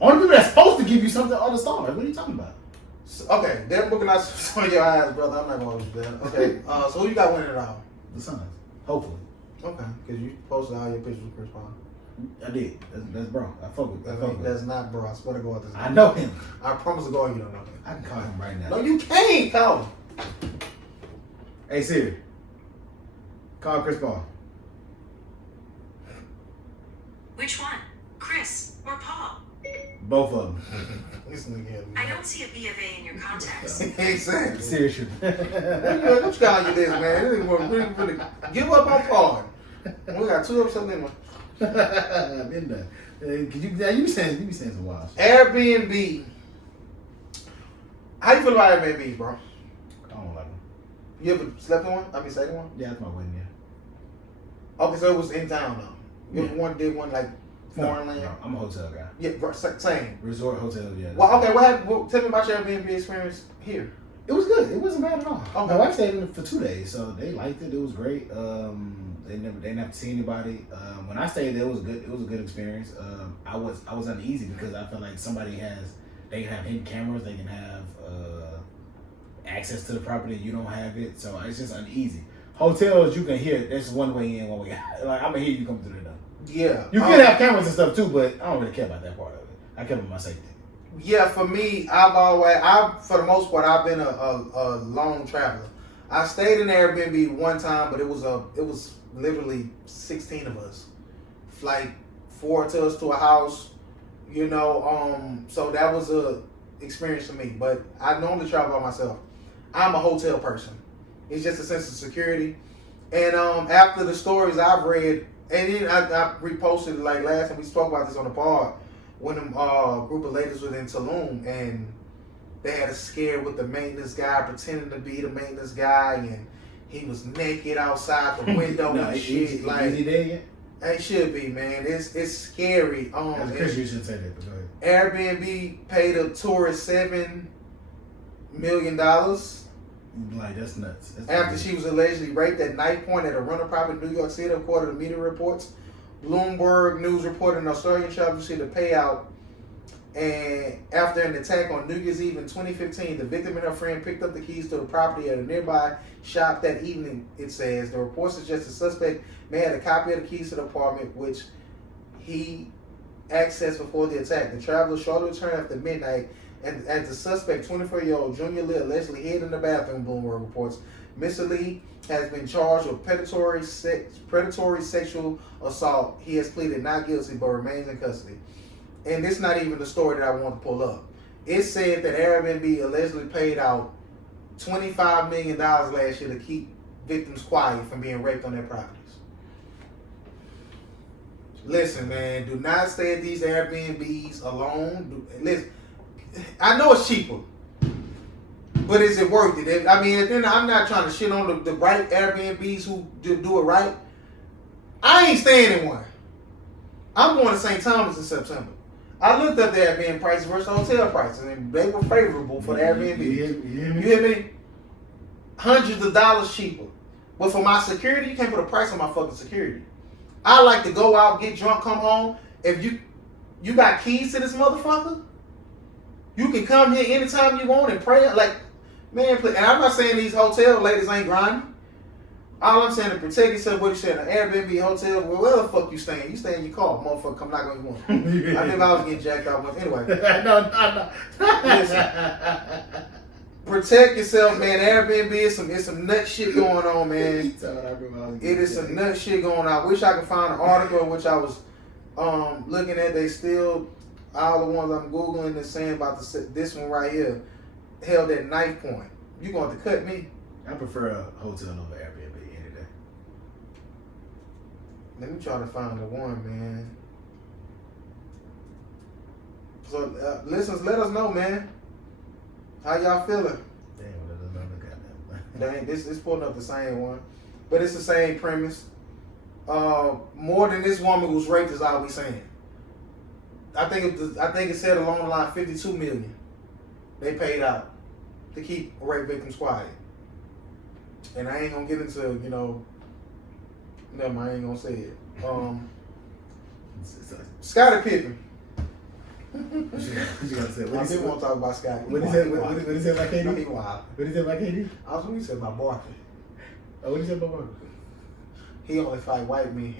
Only people that's supposed to give you something are the stars. What are you talking about? Okay, Devin Booker not on your eyes, brother. I'm not going to hold you down. Okay, so who you got winning it all? The Suns. Hopefully. Okay, because you posted all your pictures with Chris Paul. I did. That's bro. I fuck with. That's not bro. I swear to God, this. I know him. I promise to God, you don't know him. I can call him right now. No, you can't call him. Hey Siri. Call Chris Paul. Which one? Chris or Paul? Both of them. This nigga. I don't see a B of A in your contacts. Exactly. Seriously. What you calling you this, man? This nigga really give up on Paul. We got 2 episodes in. Been done. You be saying some wild shit. Airbnb. How you feel about Airbnb, bro? I don't like them. You ever slept in one? I mean, stayed in one? Yeah, that's my wedding, yeah. Okay, so it was in town though. You ever did one like foreign land? No, I'm a hotel guy. Yeah, bro, same. Resort hotel, yeah. Well, okay, what happened? Well, tell me about your Airbnb experience here. It was good. It wasn't bad at all. Okay. My wife stayed in it for 2 days, so they liked it. It was great. They didn't have to see anybody. When I stayed there, it was good. It was a good experience. I was uneasy because I felt like they can have hidden cameras. They can have access to the property. You don't have it, so it's just uneasy. Hotels, you can hear. There's one way in, one way out. Like I'm gonna hear you come through the door. Yeah, you can have cameras and stuff too, but I don't really care about that part of it. I care about my safety. Yeah, for me, for the most part, I've been a lone traveler. I stayed in Airbnb one time, but it was literally 16 of us. Like 4 hotels to a house, so that was a experience for me. But I normally travel by myself. I'm a hotel person. It's just a sense of security. And after the stories I've read, and then I reposted like last time we spoke about this on the pod, when a group of ladies was in Tulum and they had a scare with the maintenance guy pretending to be the maintenance guy, and he was naked outside the window and shit. Is he there yet? It should be, man. It's scary. Because you shouldn't say that, but go ahead. Airbnb paid a tourist $7 million like that's nuts. after she was allegedly raped at knife point at a rental property in New York City, according to media reports. Bloomberg News reported an Australian travel received a payout, and after an attack on New Year's Eve in 2015, the victim and her friend picked up the keys to the property at a nearby shop that evening, it says. The report suggests the suspect may have a copy of the keys to the apartment, which he accessed before the attack. The traveler shortly returned after midnight, and as the suspect, 24-year-old Junior Lee, allegedly hid in the bathroom, Bloomberg reports. Mr. Lee has been charged with predatory sexual assault. He has pleaded not guilty but remains in custody. And it's not even the story that I want to pull up. It said that Airbnb allegedly paid out $25 million last year to keep victims quiet from being raped on their properties. Listen, man, do not stay at these Airbnbs alone. Listen, I know it's cheaper, but is it worth it? I mean, then I'm not trying to shit on the right Airbnbs who do it right. I ain't staying in one. I'm going to St. Thomas in September. I looked up the Airbnb prices versus hotel prices, and they were favorable for the Airbnb. You hear me? Hundreds of dollars cheaper. But for my security, you can't put a price on my fucking security. I like to go out, get drunk, come home. If you got keys to this motherfucker, you can come here anytime you want and pray. Like, man, please. And I'm not saying these hotel ladies ain't grinding. All I'm saying is protect yourself. What you saying? An Airbnb hotel, where the fuck you staying? You stay in your car, motherfucker. Come knock on your window. I think I was getting jacked off once. Anyway. No. Listen. Protect yourself, man. Airbnb is some nut shit going on, man. It is some nut shit going on. I wish I could find an article in which I was looking at. They still, all the ones I'm Googling is saying about this one right here, held at knife point. You going to cut me? I prefer a hotel over Airbnb any day. Let me try to find the one, man. So, listeners, let us know, man. How y'all feeling? Dang, this is pulling up the same one, but it's the same premise. More than this woman who's raped is all we saying. I think it said along the line 52 million they paid out to keep rape victims quiet. And I ain't gonna get into never mind, I ain't gonna say it. Scottie Pippen. What you gotta say? I didn't want to talk about Scottie. What is it about KD? No, he wild. What is it about KD? I was when he said about Barkley. Oh, what is it about Barkley? He only fight white men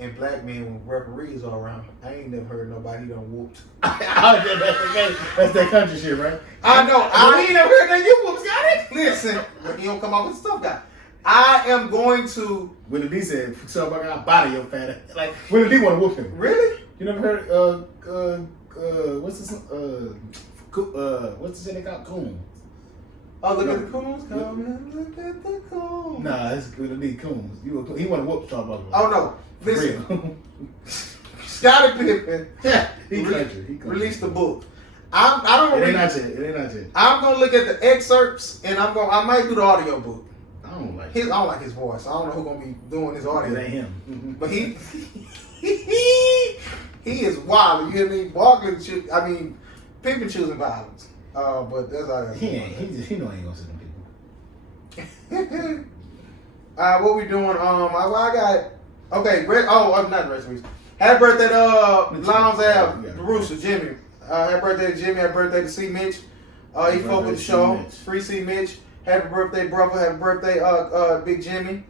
and black men when referees are around. I ain't never heard nobody done whooped. That's that country shit, right? I know. I ain't never heard that you whoop Scottie. Listen, when he don't come out with stuff, guy. I am going to. When the D said, "So I got body your fat ass," like when the D want to whoop him. Really? You never heard? What's this? What's the shit they call Coons? Oh, look at the coons. Come and look at the coons. Nah, it's good to need Coons. He want to whoop Charles Barkley. Oh no! Listen, Scottie Pippen. Yeah, he country. Released the book. I don't. It ain't not yet. I'm gonna look at the excerpts and I might do the audio book. I don't like his voice. I don't know who's gonna be doing his audio. It ain't him. But he is wild. You hear me? Barkley, Pippen choosing violence. But that's all. He know he ain't gonna sit them people. What we doing? I got okay. Not rest in peace. Happy birthday to Lounge Ave, the Rooster, Jimmy. Happy birthday to Jimmy. Happy birthday to C. Mitch. He fucked with the show. Free C. Mitch. Happy birthday, brother. Happy birthday, Big Jimmy.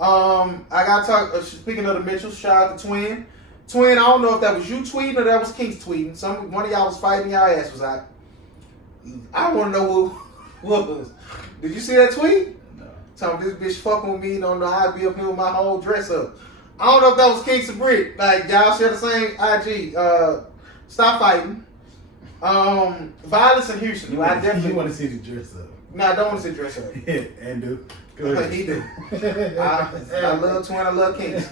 I got to talk. Speaking of the Mitchells, shout out to Twin. Twin, I don't know if that was you tweeting or that was Kings tweeting. One of y'all was fighting, y'all ass was out. I want to know what was. Did you see that tweet? No. Telling this bitch fucking with me, don't know how I be up here with my whole dress up. I don't know if that was Kings and Brick. Like, y'all share the same IG. Stop fighting. Violence in Houston. You want to see the dress up? No, I don't want to see dress up. And do. Go ahead. He do. I love Twin. I love Kings.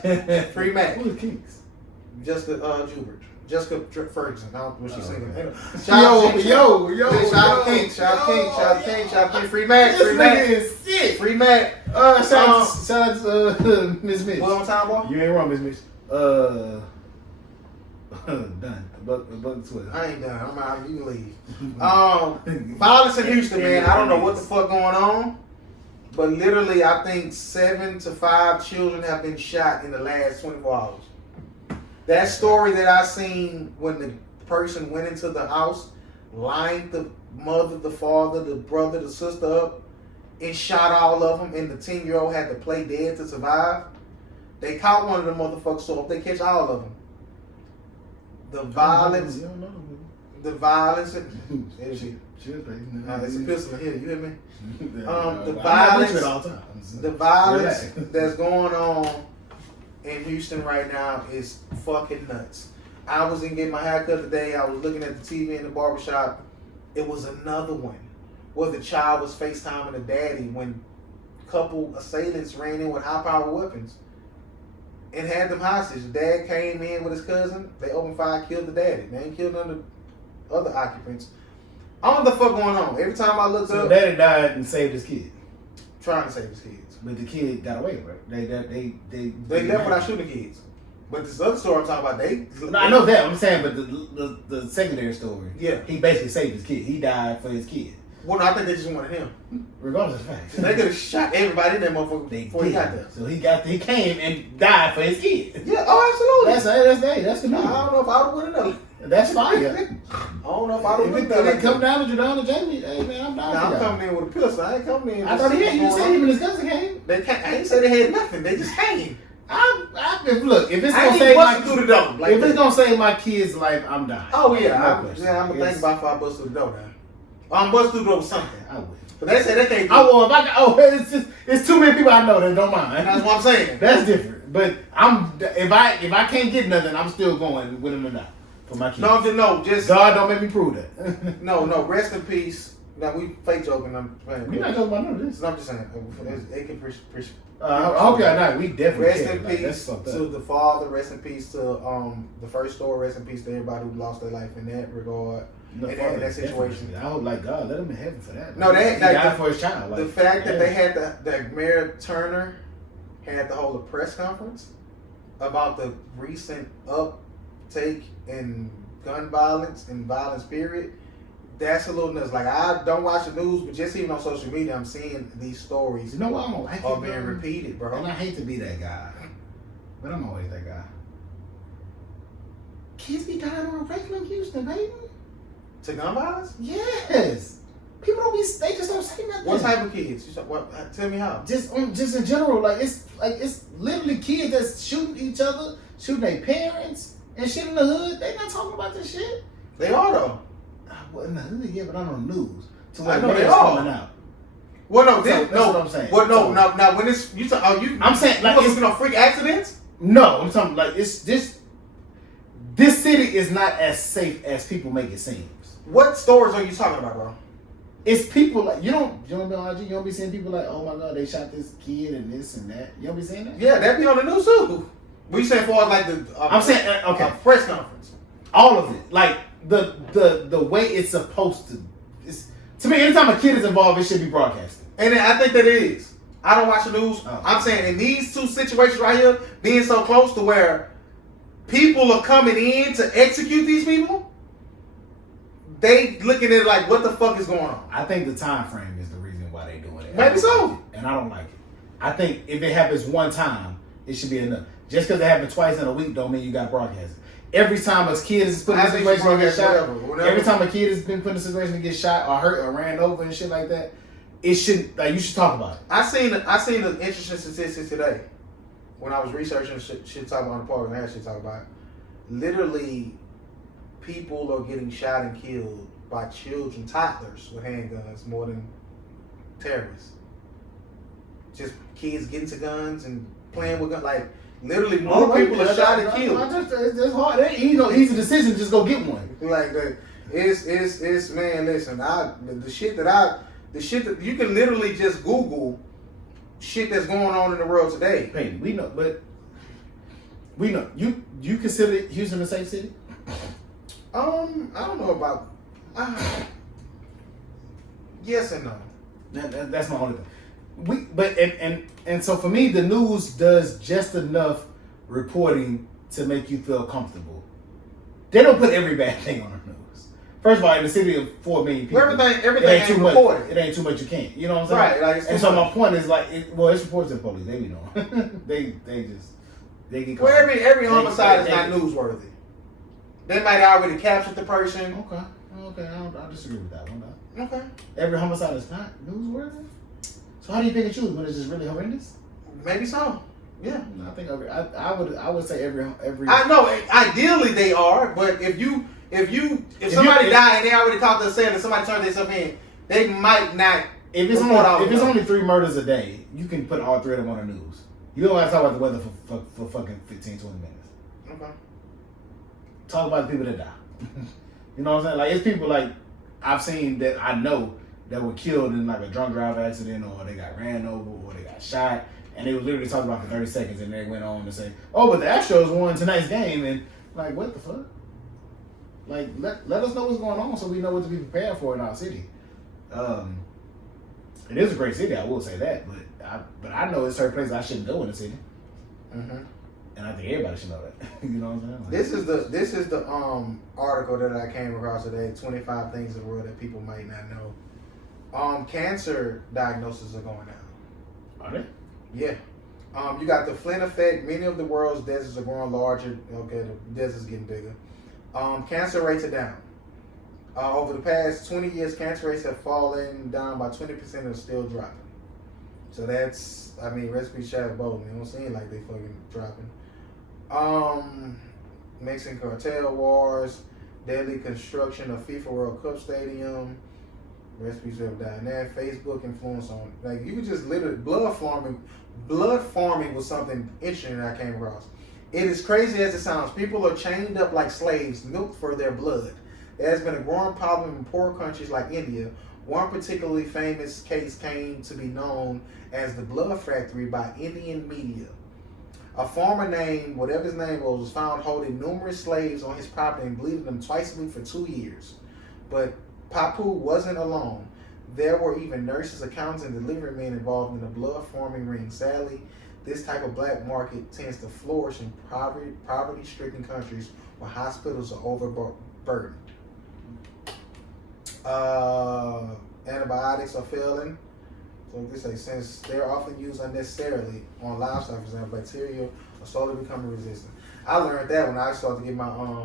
Free Mac. Who's Kings? Jessica Jubert. Jessica Ferguson. I don't know what she's saying. Yo. Shout out King. Shout out King. Free Mac. This nigga is sick. Free Mac. Shout out to Miss Mitch. What on time, boy? You ain't wrong, Miss Mitch. Done. But Twitter. I ain't done. I'm out. You can leave. Violence in Houston, man. I don't know what the fuck going on. But literally, I think 7 to 5 children have been shot in the last 24 hours. That story that I seen when the person went into the house, lined the mother, the father, the brother, the sister up, and shot all of them, and the 10-year-old had to play dead to survive. They caught one of the motherfuckers, so if they catch all of them, the violence, You don't know. the violence. It's a pistol in here. You hear me? The violence that's going on in Houston right now is fucking nuts. I was in getting my haircut today. I was looking at the TV in the barbershop. It was another one where the child was FaceTiming the daddy when a couple assailants ran in with high-powered weapons and had them hostage. The dad came in with his cousin. They opened fire, killed the daddy. They ain't killed none of the other occupants. I don't know what the fuck going on. Every time I look up, daddy died and saved his kid. Trying to save his kids. But the kid got away, right? They left without shooting the kids. But this other story I'm talking about, No, I know that. I'm saying, but the secondary story. Yeah. He basically saved his kid. He died for his kid. Well, no, I think they just wanted him. Regardless of facts. They could have shot everybody in that motherfucker before he got there. So he came and died for his kid. Yeah, absolutely. That's the I don't know if I would have went enough. That's fine. I don't know if I would have If it come down to Jadon and Jamie, hey man, I'm down. I'm coming in with a pistol. I ain't coming in. I thought you said him and his cousin came. They can't. I ain't say they had nothing. They just came. Look, if it's I gonna save my through the door, like if it's gonna save my kid's life, I'm dying. Oh yeah, No I'm question. gonna think about if I bust through the door now. I'm bust through the door with something. I would. But they say they can't. It's too many people I know that don't mind. That's what I'm saying. That's different. But if I can't get nothing, I'm still going with him or not for my kids. No, just God don't make me prove that. no. Rest in peace, Now we fake joking. I'm playing. We're not talking about none of this. No, I'm just saying. It can I hope y'all not. We definitely rest care. in Like, peace to the father. Rest in peace to the first store. Rest in peace to everybody who lost their life in that regard. In that situation. I hope like God let him in heaven for that. No, he died for his child. The fact that they had that Mayor Turner had to hold a press conference about the recent uptake in gun violence and violence period. That's a little nuts. Like, I don't watch the news, but just even on social media, I'm seeing these stories. You know what? I'm always are being repeated, bro. And I hate to be that guy, but I'm always that guy. Kids be dying on a regular in Houston, baby. To gun violence? Yes. People don't be. They just don't say nothing. What type of kids? Tell me how. Just in general, it's literally kids that's shooting each other, shooting their parents, and shit in the hood. They not talking about this shit. They are though. Well, in the hood, yeah, but not on the news. So I know they are coming out. Well, no, that's what I'm saying. Well, no, now when it's you, I'm saying like it's no freak accidents. No, I'm talking like it's this. This city is not as safe as people make it seem. What stores are you talking about, bro? It's people like you don't be on IG, you don't be seeing people like, oh my god, they shot this kid and this and that. You don't be seeing that? Yeah, that be on the news too. What you saying for like the? I'm saying okay, press conference. All of it, like the way it's supposed to. It's, to me, anytime a kid is involved, it should be broadcasted. And I think that it is. I don't watch the news. Oh. I'm saying in these two situations right here, being so close to where people are coming in to execute these people, they looking at it like, what the fuck is going on? I think the time frame is the reason why they doing it. Maybe so. Like and I don't like it. I think if it happens one time, it should be enough. Just because it happened twice in a week don't mean you got to broadcast it. Every time a kid is put in a situation to get shot, every time a kid has been put in a situation to get shot or hurt or ran over and shit like that, it should you should talk about it. I seen an interesting statistic today when I was researching shit talking on the park and I had shit talk about it. Literally, people are getting shot and killed by children, toddlers with handguns more than terrorists. Just kids getting to guns and playing with guns. Like, literally, more people are shot and killed. It's hard. It ain't no easy decision. Just go get one. Like, it's man. Listen, the shit that you can literally just Google shit that's going on in the world today. Peyton, we know, but we know you consider Houston a safe city? I don't know about. Yes and no. That's my only thing. And so for me, the news does just enough reporting to make you feel comfortable. They don't put every bad thing on the news. First of all, in the city of 4 million people, everything ain't too reported. It ain't too much you can't. You know what I'm saying? Right. Like, and so my point is like, it's reported to the police. They be knowing. they get caught. Well, every homicide is not newsworthy. They might already captured the person. Okay. I disagree with that one. Okay. Every homicide is not newsworthy. So how do you pick and choose when it's just really horrendous? Maybe so. Yeah. I think I would say every. I know. Ideally, they are, but if somebody died and they already caught themselves and somebody turned themselves in, they might not. If it's only 3 murders a day, you can put all 3 of them on the news. You don't have to talk about the weather for fucking 15, 20 minutes. Okay. Talk about the people that die. You know what I'm saying? Like, it's people like I've seen that I know that were killed in like a drunk drive accident, or they got ran over, or they got shot, and they were literally talking about for 30 seconds, and they went on to say, "Oh, but the Astros won tonight's game," and like, what the fuck? Like, let us know what's going on so we know what to be prepared for in our city. It is a great city, I will say that, but I know there's certain places I shouldn't go in the city. Mm-hmm. And I think everybody should know that. You know what I'm saying? Like, this is the article that I came across today. 25 things in the world that people might not know. Cancer diagnoses are going down. Are they? Yeah. You got the Flint effect. Many of the world's deserts are growing larger. Okay, the desert's getting bigger. Cancer rates are down. Over the past 20 years, cancer rates have fallen down by 20% and are still dropping. So that's, recipe Shaq Bowden. It don't seem like they fucking dropping. Mexican cartel wars, deadly construction of FIFA World Cup Stadium. Recipes have died. That Facebook influence on, like, you could just literally blood farming was something interesting that I came across. It is crazy as it sounds. People are chained up like slaves, milked for their blood. There has been a growing problem in poor countries like India, One particularly famous case came to be known as the Blood Factory by Indian media. A farmer named, whatever his name was found holding numerous slaves on his property and bleeding them twice a week for 2 years. But Papu wasn't alone. There were even nurses, accountants, and delivery men involved in the blood-forming ring. Sadly, this type of black market tends to flourish in poverty-stricken countries where hospitals are overburdened. Antibiotics are failing. So they say since they're often used unnecessarily on livestock, for example, bacteria are slowly becoming resistant. I learned that when I started to get my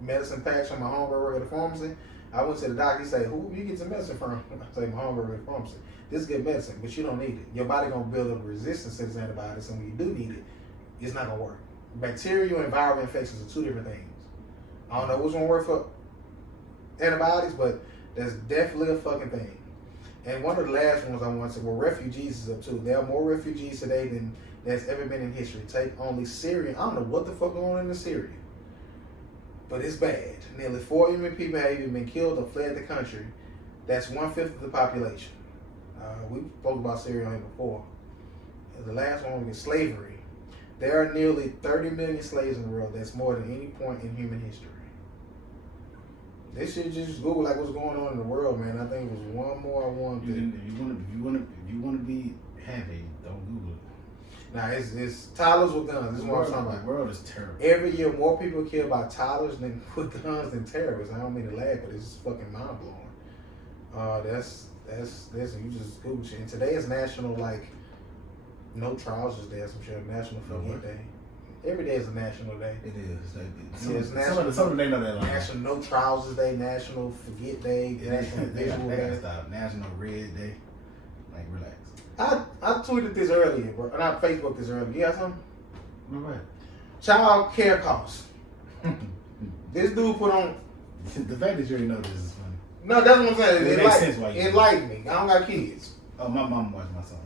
medicine packs from my homegirl at the pharmacy. I went to the doctor. He said, "Who you get your medicine from?" I say, "My homegirl at the pharmacy." This is good medicine, but you don't need it. Your body gonna build up resistance to these antibiotics, and when you do need it, it's not gonna work. Bacterial and viral infections are two different things. I don't know which one works for antibiotics, but that's definitely a fucking thing. And one of the last ones I want to say, well, refugees is up too. There are more refugees today than there's ever been in history. Take only Syria. I don't know what the fuck going on in Syria, but it's bad. Nearly 4 million people have either been killed or fled the country. That's 1/5 of the population. We spoke about Syria on here before. And the last one is slavery. There are nearly 30 million slaves in the world. That's more than any point in human history. They should just Google like what's going on in the world, man. I think it was one more I wanted to. If you want to be happy, don't Google it. Nah, it's toddlers with guns. This is what I'm talking about. The world is terrible. Every year, more people are killed by toddlers than with guns than terrorists. I don't mean to laugh, but it's just fucking mind blowing. That's you just Google shit. And today is national no trousers day or some shit. National Forget Day. Every day is a national day. It is. It's national. Some of them know that line. National No Trousers Day, National Forget Day, National Visual Day. Stop. National Red Day. Like, relax. I tweeted this earlier, bro. Not Facebook this earlier. You got something? No way. Child care costs. This dude put on. The fact that you already know this is funny. No, that's what I'm saying. It makes sense why you enlighten me. I don't got kids. Oh, my mom watched my son.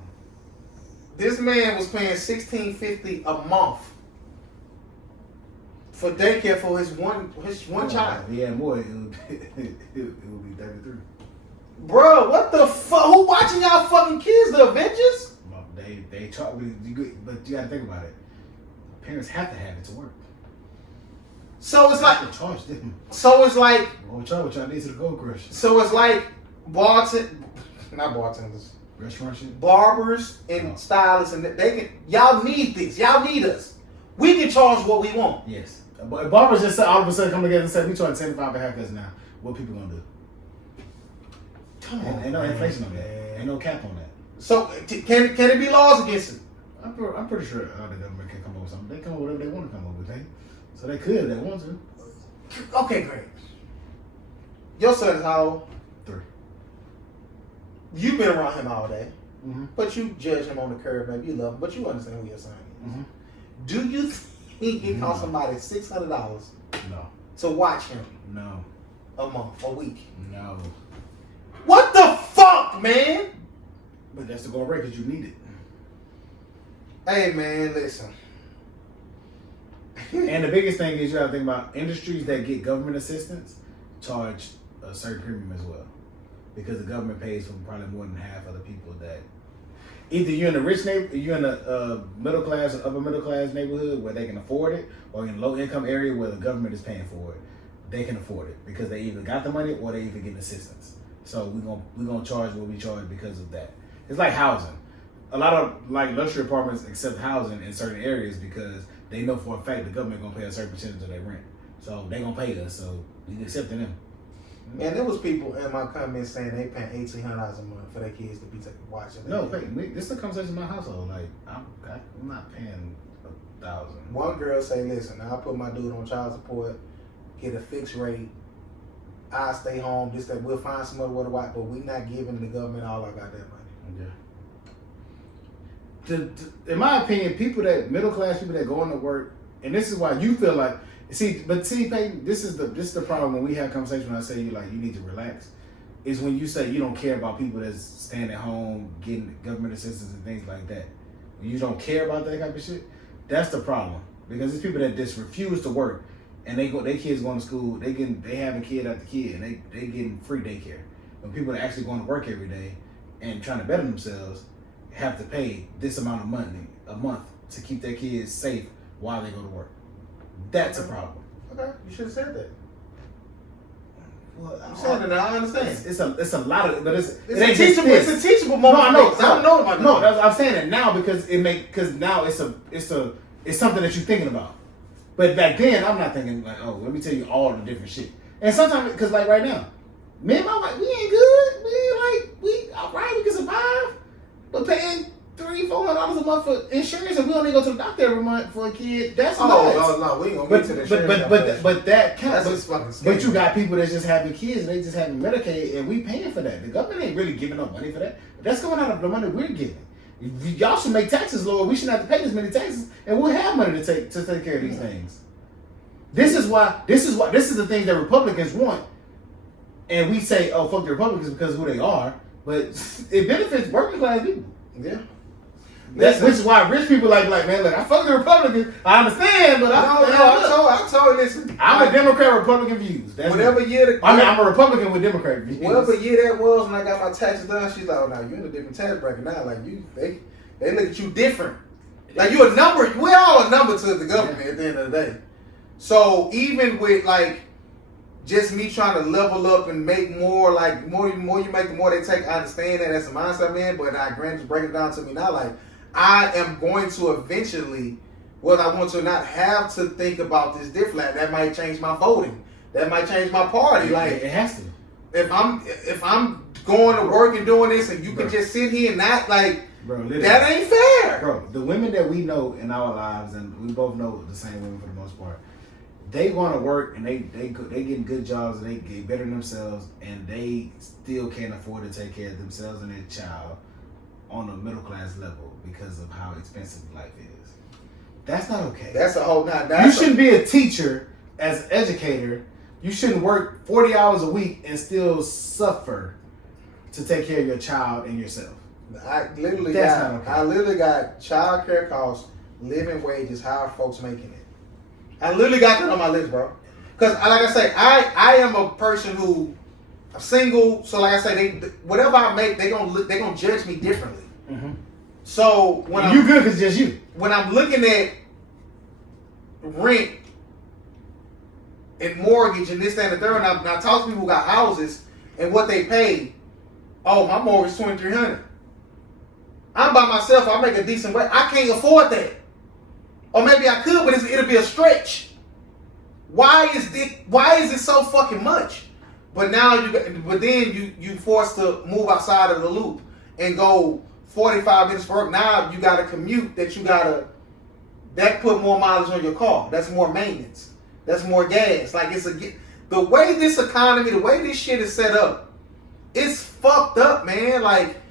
This man was paying $16.50 a month for daycare for his one child. Yeah, more. It would be 33. Bro, what the fuck? Who watching y'all fucking kids? The Avengers? Well, they charge, but you gotta think about it. Parents have to have it to work. So it's like charge them. So it's like Well, charge what y'all need to the Gold Crush. So it's like not bartenders. Restaurant shit. Barbers and stylists, and they can. Y'all need this. Y'all need us. We can charge what we want. Yes. But barbers just all of a sudden come together and say we charge $75 for haircuts now. What people gonna do? Come on, ain't no inflation on that. Ain't no cap on that. So can it be laws against it? I'm pretty sure the government can come up with something. They come up with whatever they want to come up with. So they could if they want to. Okay, great. Your son is how old? 3. You've been around him all day, but you judge him on the curb. Maybe you love him, but you understand who your son is. Mm-hmm. Do you think it costs somebody $600 No. to watch him? No. A month, a week? No. What the fuck, man? But that's the going rate because you need it. Hey, man, listen. And the biggest thing is you got to think about industries that get government assistance charge a certain premium as well, because the government pays for probably more than half of the people that either you're in a rich neighborhood, you're in a middle class or upper middle class neighborhood where they can afford it, or in a low income area where the government is paying for it. They can afford it because they either got the money or they even getting assistance. So we're gonna charge what we charge because of that. It's like housing. A lot of luxury apartments accept housing in certain areas because they know for a fact the government gonna pay a certain percentage of their rent. So they gonna pay us. So we accepting them. Man, there was people in my comments saying they paying $1,800 a month for their kids to be watching. No, this is a conversation in my household. Like I'm not paying $1,000. One girl say, "Listen, I'll put my dude on child support, get a fixed rate. I stay home. We'll find some other way to watch, but we not giving the government all our goddamn money." Yeah. In my opinion, middle class people that go into work, and this is why you feel like Peyton, this is the problem when we have conversations when I say you need to relax, is when you say you don't care about people that's staying at home getting government assistance and things like that. When you don't care about that type of shit, that's the problem. Because it's people that just refuse to work and their kids going to school, they having kid after kid, and they getting free daycare. When people that actually going to work every day and trying to better themselves have to pay this amount of money a month to keep their kids safe while they go to work. That's a problem. Okay, you should have said that. Well, I'm saying that I understand. It's a lot of, but it's a teachable moment. No, I don't know about that. No, I'm saying it now because now it's something that you're thinking about. But back then, I'm not thinking like, oh, let me tell you all the different shit. And sometimes, because like right now, me and my wife, we ain't good. We all right, we can survive. But paying $300-$400 a month for insurance, and we only go to the doctor every month for a kid. That's nuts. No, we ain't gonna get to the insurance. But that counts. That's just fucking scary. But you got people that's just having kids, and they just having Medicaid, and we paying for that. The government ain't really giving no money for that. That's going out of the money we're giving. Y'all should make taxes lower. We shouldn't have to pay this many taxes, and we'll have money to take care of these things. This is the things that Republicans want, and we say, oh, fuck the Republicans because of who they are. But it benefits working class people. Yeah. Which is why rich people like man, look, I fuck the Republicans. I understand, but I told listen. I'm a Democrat Republican views. I'm a Republican with Democrat views. Whatever year that was when I got my taxes done, she's like, oh, now you're in a different tax bracket now. Like they look at you different. Like you a number. We're all a number to the government at the end of the day. So even with like just me trying to level up and make more, like more you make, the more they take. I understand that that's a mindset, man. But I just break it down to me now, like I am going to eventually, whether I want to or not, have to think about this differently. That might change my voting. That might change my party. Like it has to. If I'm going to work and doing this, and you can just sit here and not like, bro, that ain't fair. Bro, the women that we know in our lives, and we both know the same women for the most part. They want to work and they getting good jobs and they get better themselves, and they still can't afford to take care of themselves and their child on a middle class level because of how expensive life is. That's not okay. That's a whole you shouldn't be a teacher as an educator. You shouldn't work 40 hours a week and still suffer to take care of your child and yourself. I literally got child care costs, living wages, how are folks making it? I literally got that on my list, bro. Because, like I say, I am a person who, I'm single, so like I say, whatever I make, they gonna judge me differently. Mm-hmm. So when you good because it's just you. When I'm looking at rent and mortgage and this, that, and the third, and I talk to people who got houses and what they pay. Oh, my mortgage is $2,300. I'm by myself. I make a decent way. I can't afford that. Or maybe I could, but it'll be a stretch. Why is it so fucking much? But now then you forced to move outside of the loop and go 45 minutes for work. Now you got to commute that put more mileage on your car. That's more maintenance. That's more gas. Like the way this economy, the way this shit is set up, it's fucked up, man. Like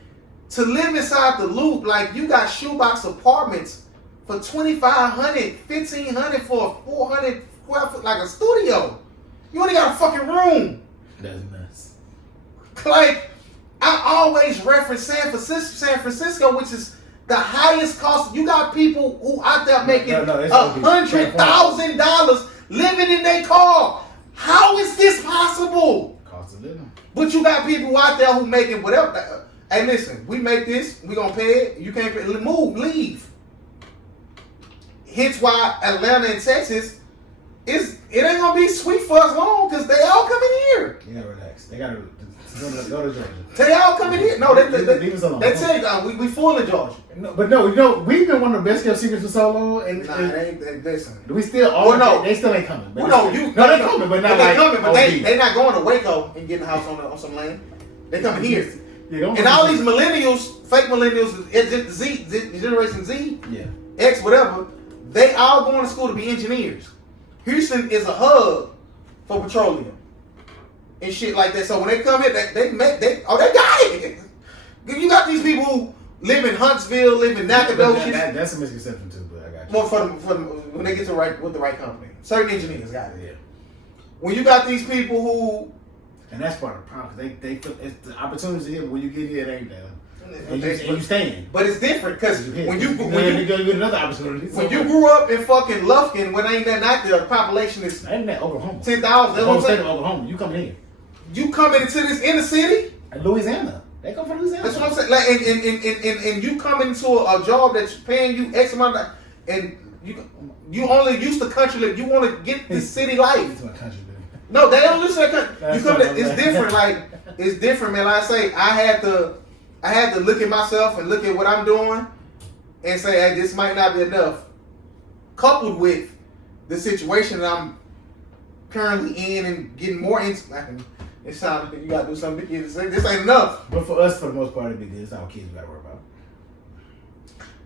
to live inside the loop, like you got shoebox apartments for $2,500, $1,500 for a 400 square foot, like a studio. You only got a fucking room. That's nuts. Like, I always reference San Francisco, which is the highest cost. You got people who out there making $100,000 living in their car. How is this possible? Cost of living. But you got people out there who making whatever. Hey, listen, we make this, we gonna pay it. You can't pay, leave. Hence why Atlanta and Texas it ain't gonna be sweet for us long because they all coming here. You gotta relax. They gotta go to Georgia. They all coming here. No, leave us alone. They tell you we full of Georgia. No, but no, we've been one of the best kept secrets for so long, and listen. We still they still ain't coming. They're coming, but they not going to Waco and getting a house on some land. They coming here. Yeah, and all these millennials, fake millennials, Generation Z, X, whatever. They all going to school to be engineers. Houston is a hub for petroleum and shit like that. So when they come here, they got it. You got these people who live in Huntsville, live in Nacogdoches. That's a misconception too, but I got you. Well, for when they get to with the right company, certain engineers got it. Yeah. When you got these people who, and that's part of the problem. They feel it's the opportunities here, but when you get here, it ain't there. And you staying. But it's different because when you get another opportunity. When you grew up in fucking Lufkin, when ain't nothing out there, the population is ain't that Oklahoma. 10,000. The whole state of Oklahoma. You coming in? You coming into this inner city? Louisiana. They come from Louisiana. That's what I'm saying. Like, and you come into a job that's paying you X amount of, and you only used to country life. You want to get this city life. No, they don't listen to that country. You come to, it's different. Like it's different, man. Like I say, I had to look at myself and look at what I'm doing, and say, hey, this might not be enough. Coupled with the situation that I'm currently in and getting more into. It sounds like you gotta do something to say this ain't enough. But for us, for the most part, it'd be good. It's our kids we gotta worry about.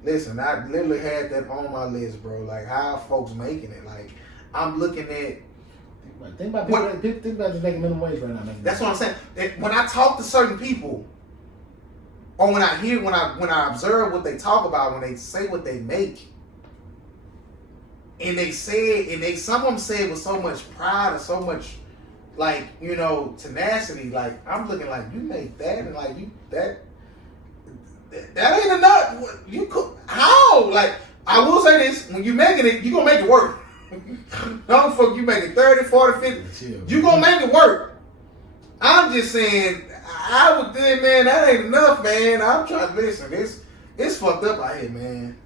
Listen, I literally had that on my list, bro. Like, how are folks making it? Like, I'm looking at. Think about just making minimum wage right now. That's what I'm saying. When I talk to certain people, or when I observe what they talk about, when they say what they make, and some of them say it with so much pride and so much, like, you know, tenacity. Like, I'm looking like, you make that, and like that ain't enough. You could how? Like, I will say this: when you making it, you gonna make it work. Don't fuck, you making 30, 40, 50. You gonna make it work. I'm just saying, I would think, man, that ain't enough, man. I'm trying to listen. It's fucked up out here, man.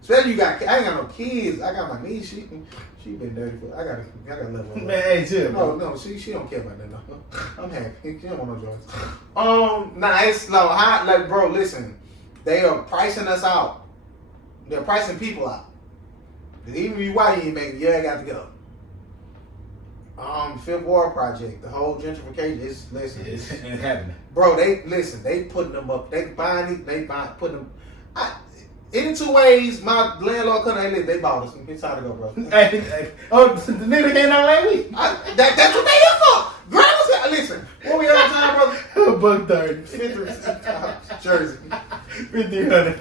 Especially I ain't got no kids. I got my niece. She been dirty, but I gotta love her. Man, hey, chill. No, she don't care about that. No, I'm happy. She don't want no joints. Nah, it's like, bro, listen. They are pricing us out. They're pricing people out. Even if you white, you ain't making. Yeah, I got to go. Fifth Ward Project, the whole gentrification is it's happening, bro. They putting them up. They putting them. Any two ways, my landlord couldn't live. They bought us. It's time to go, bro. The nigga came out last week. That's what they here for. Grandma's listen. What we on time, brother? $130. Jersey. 1,500.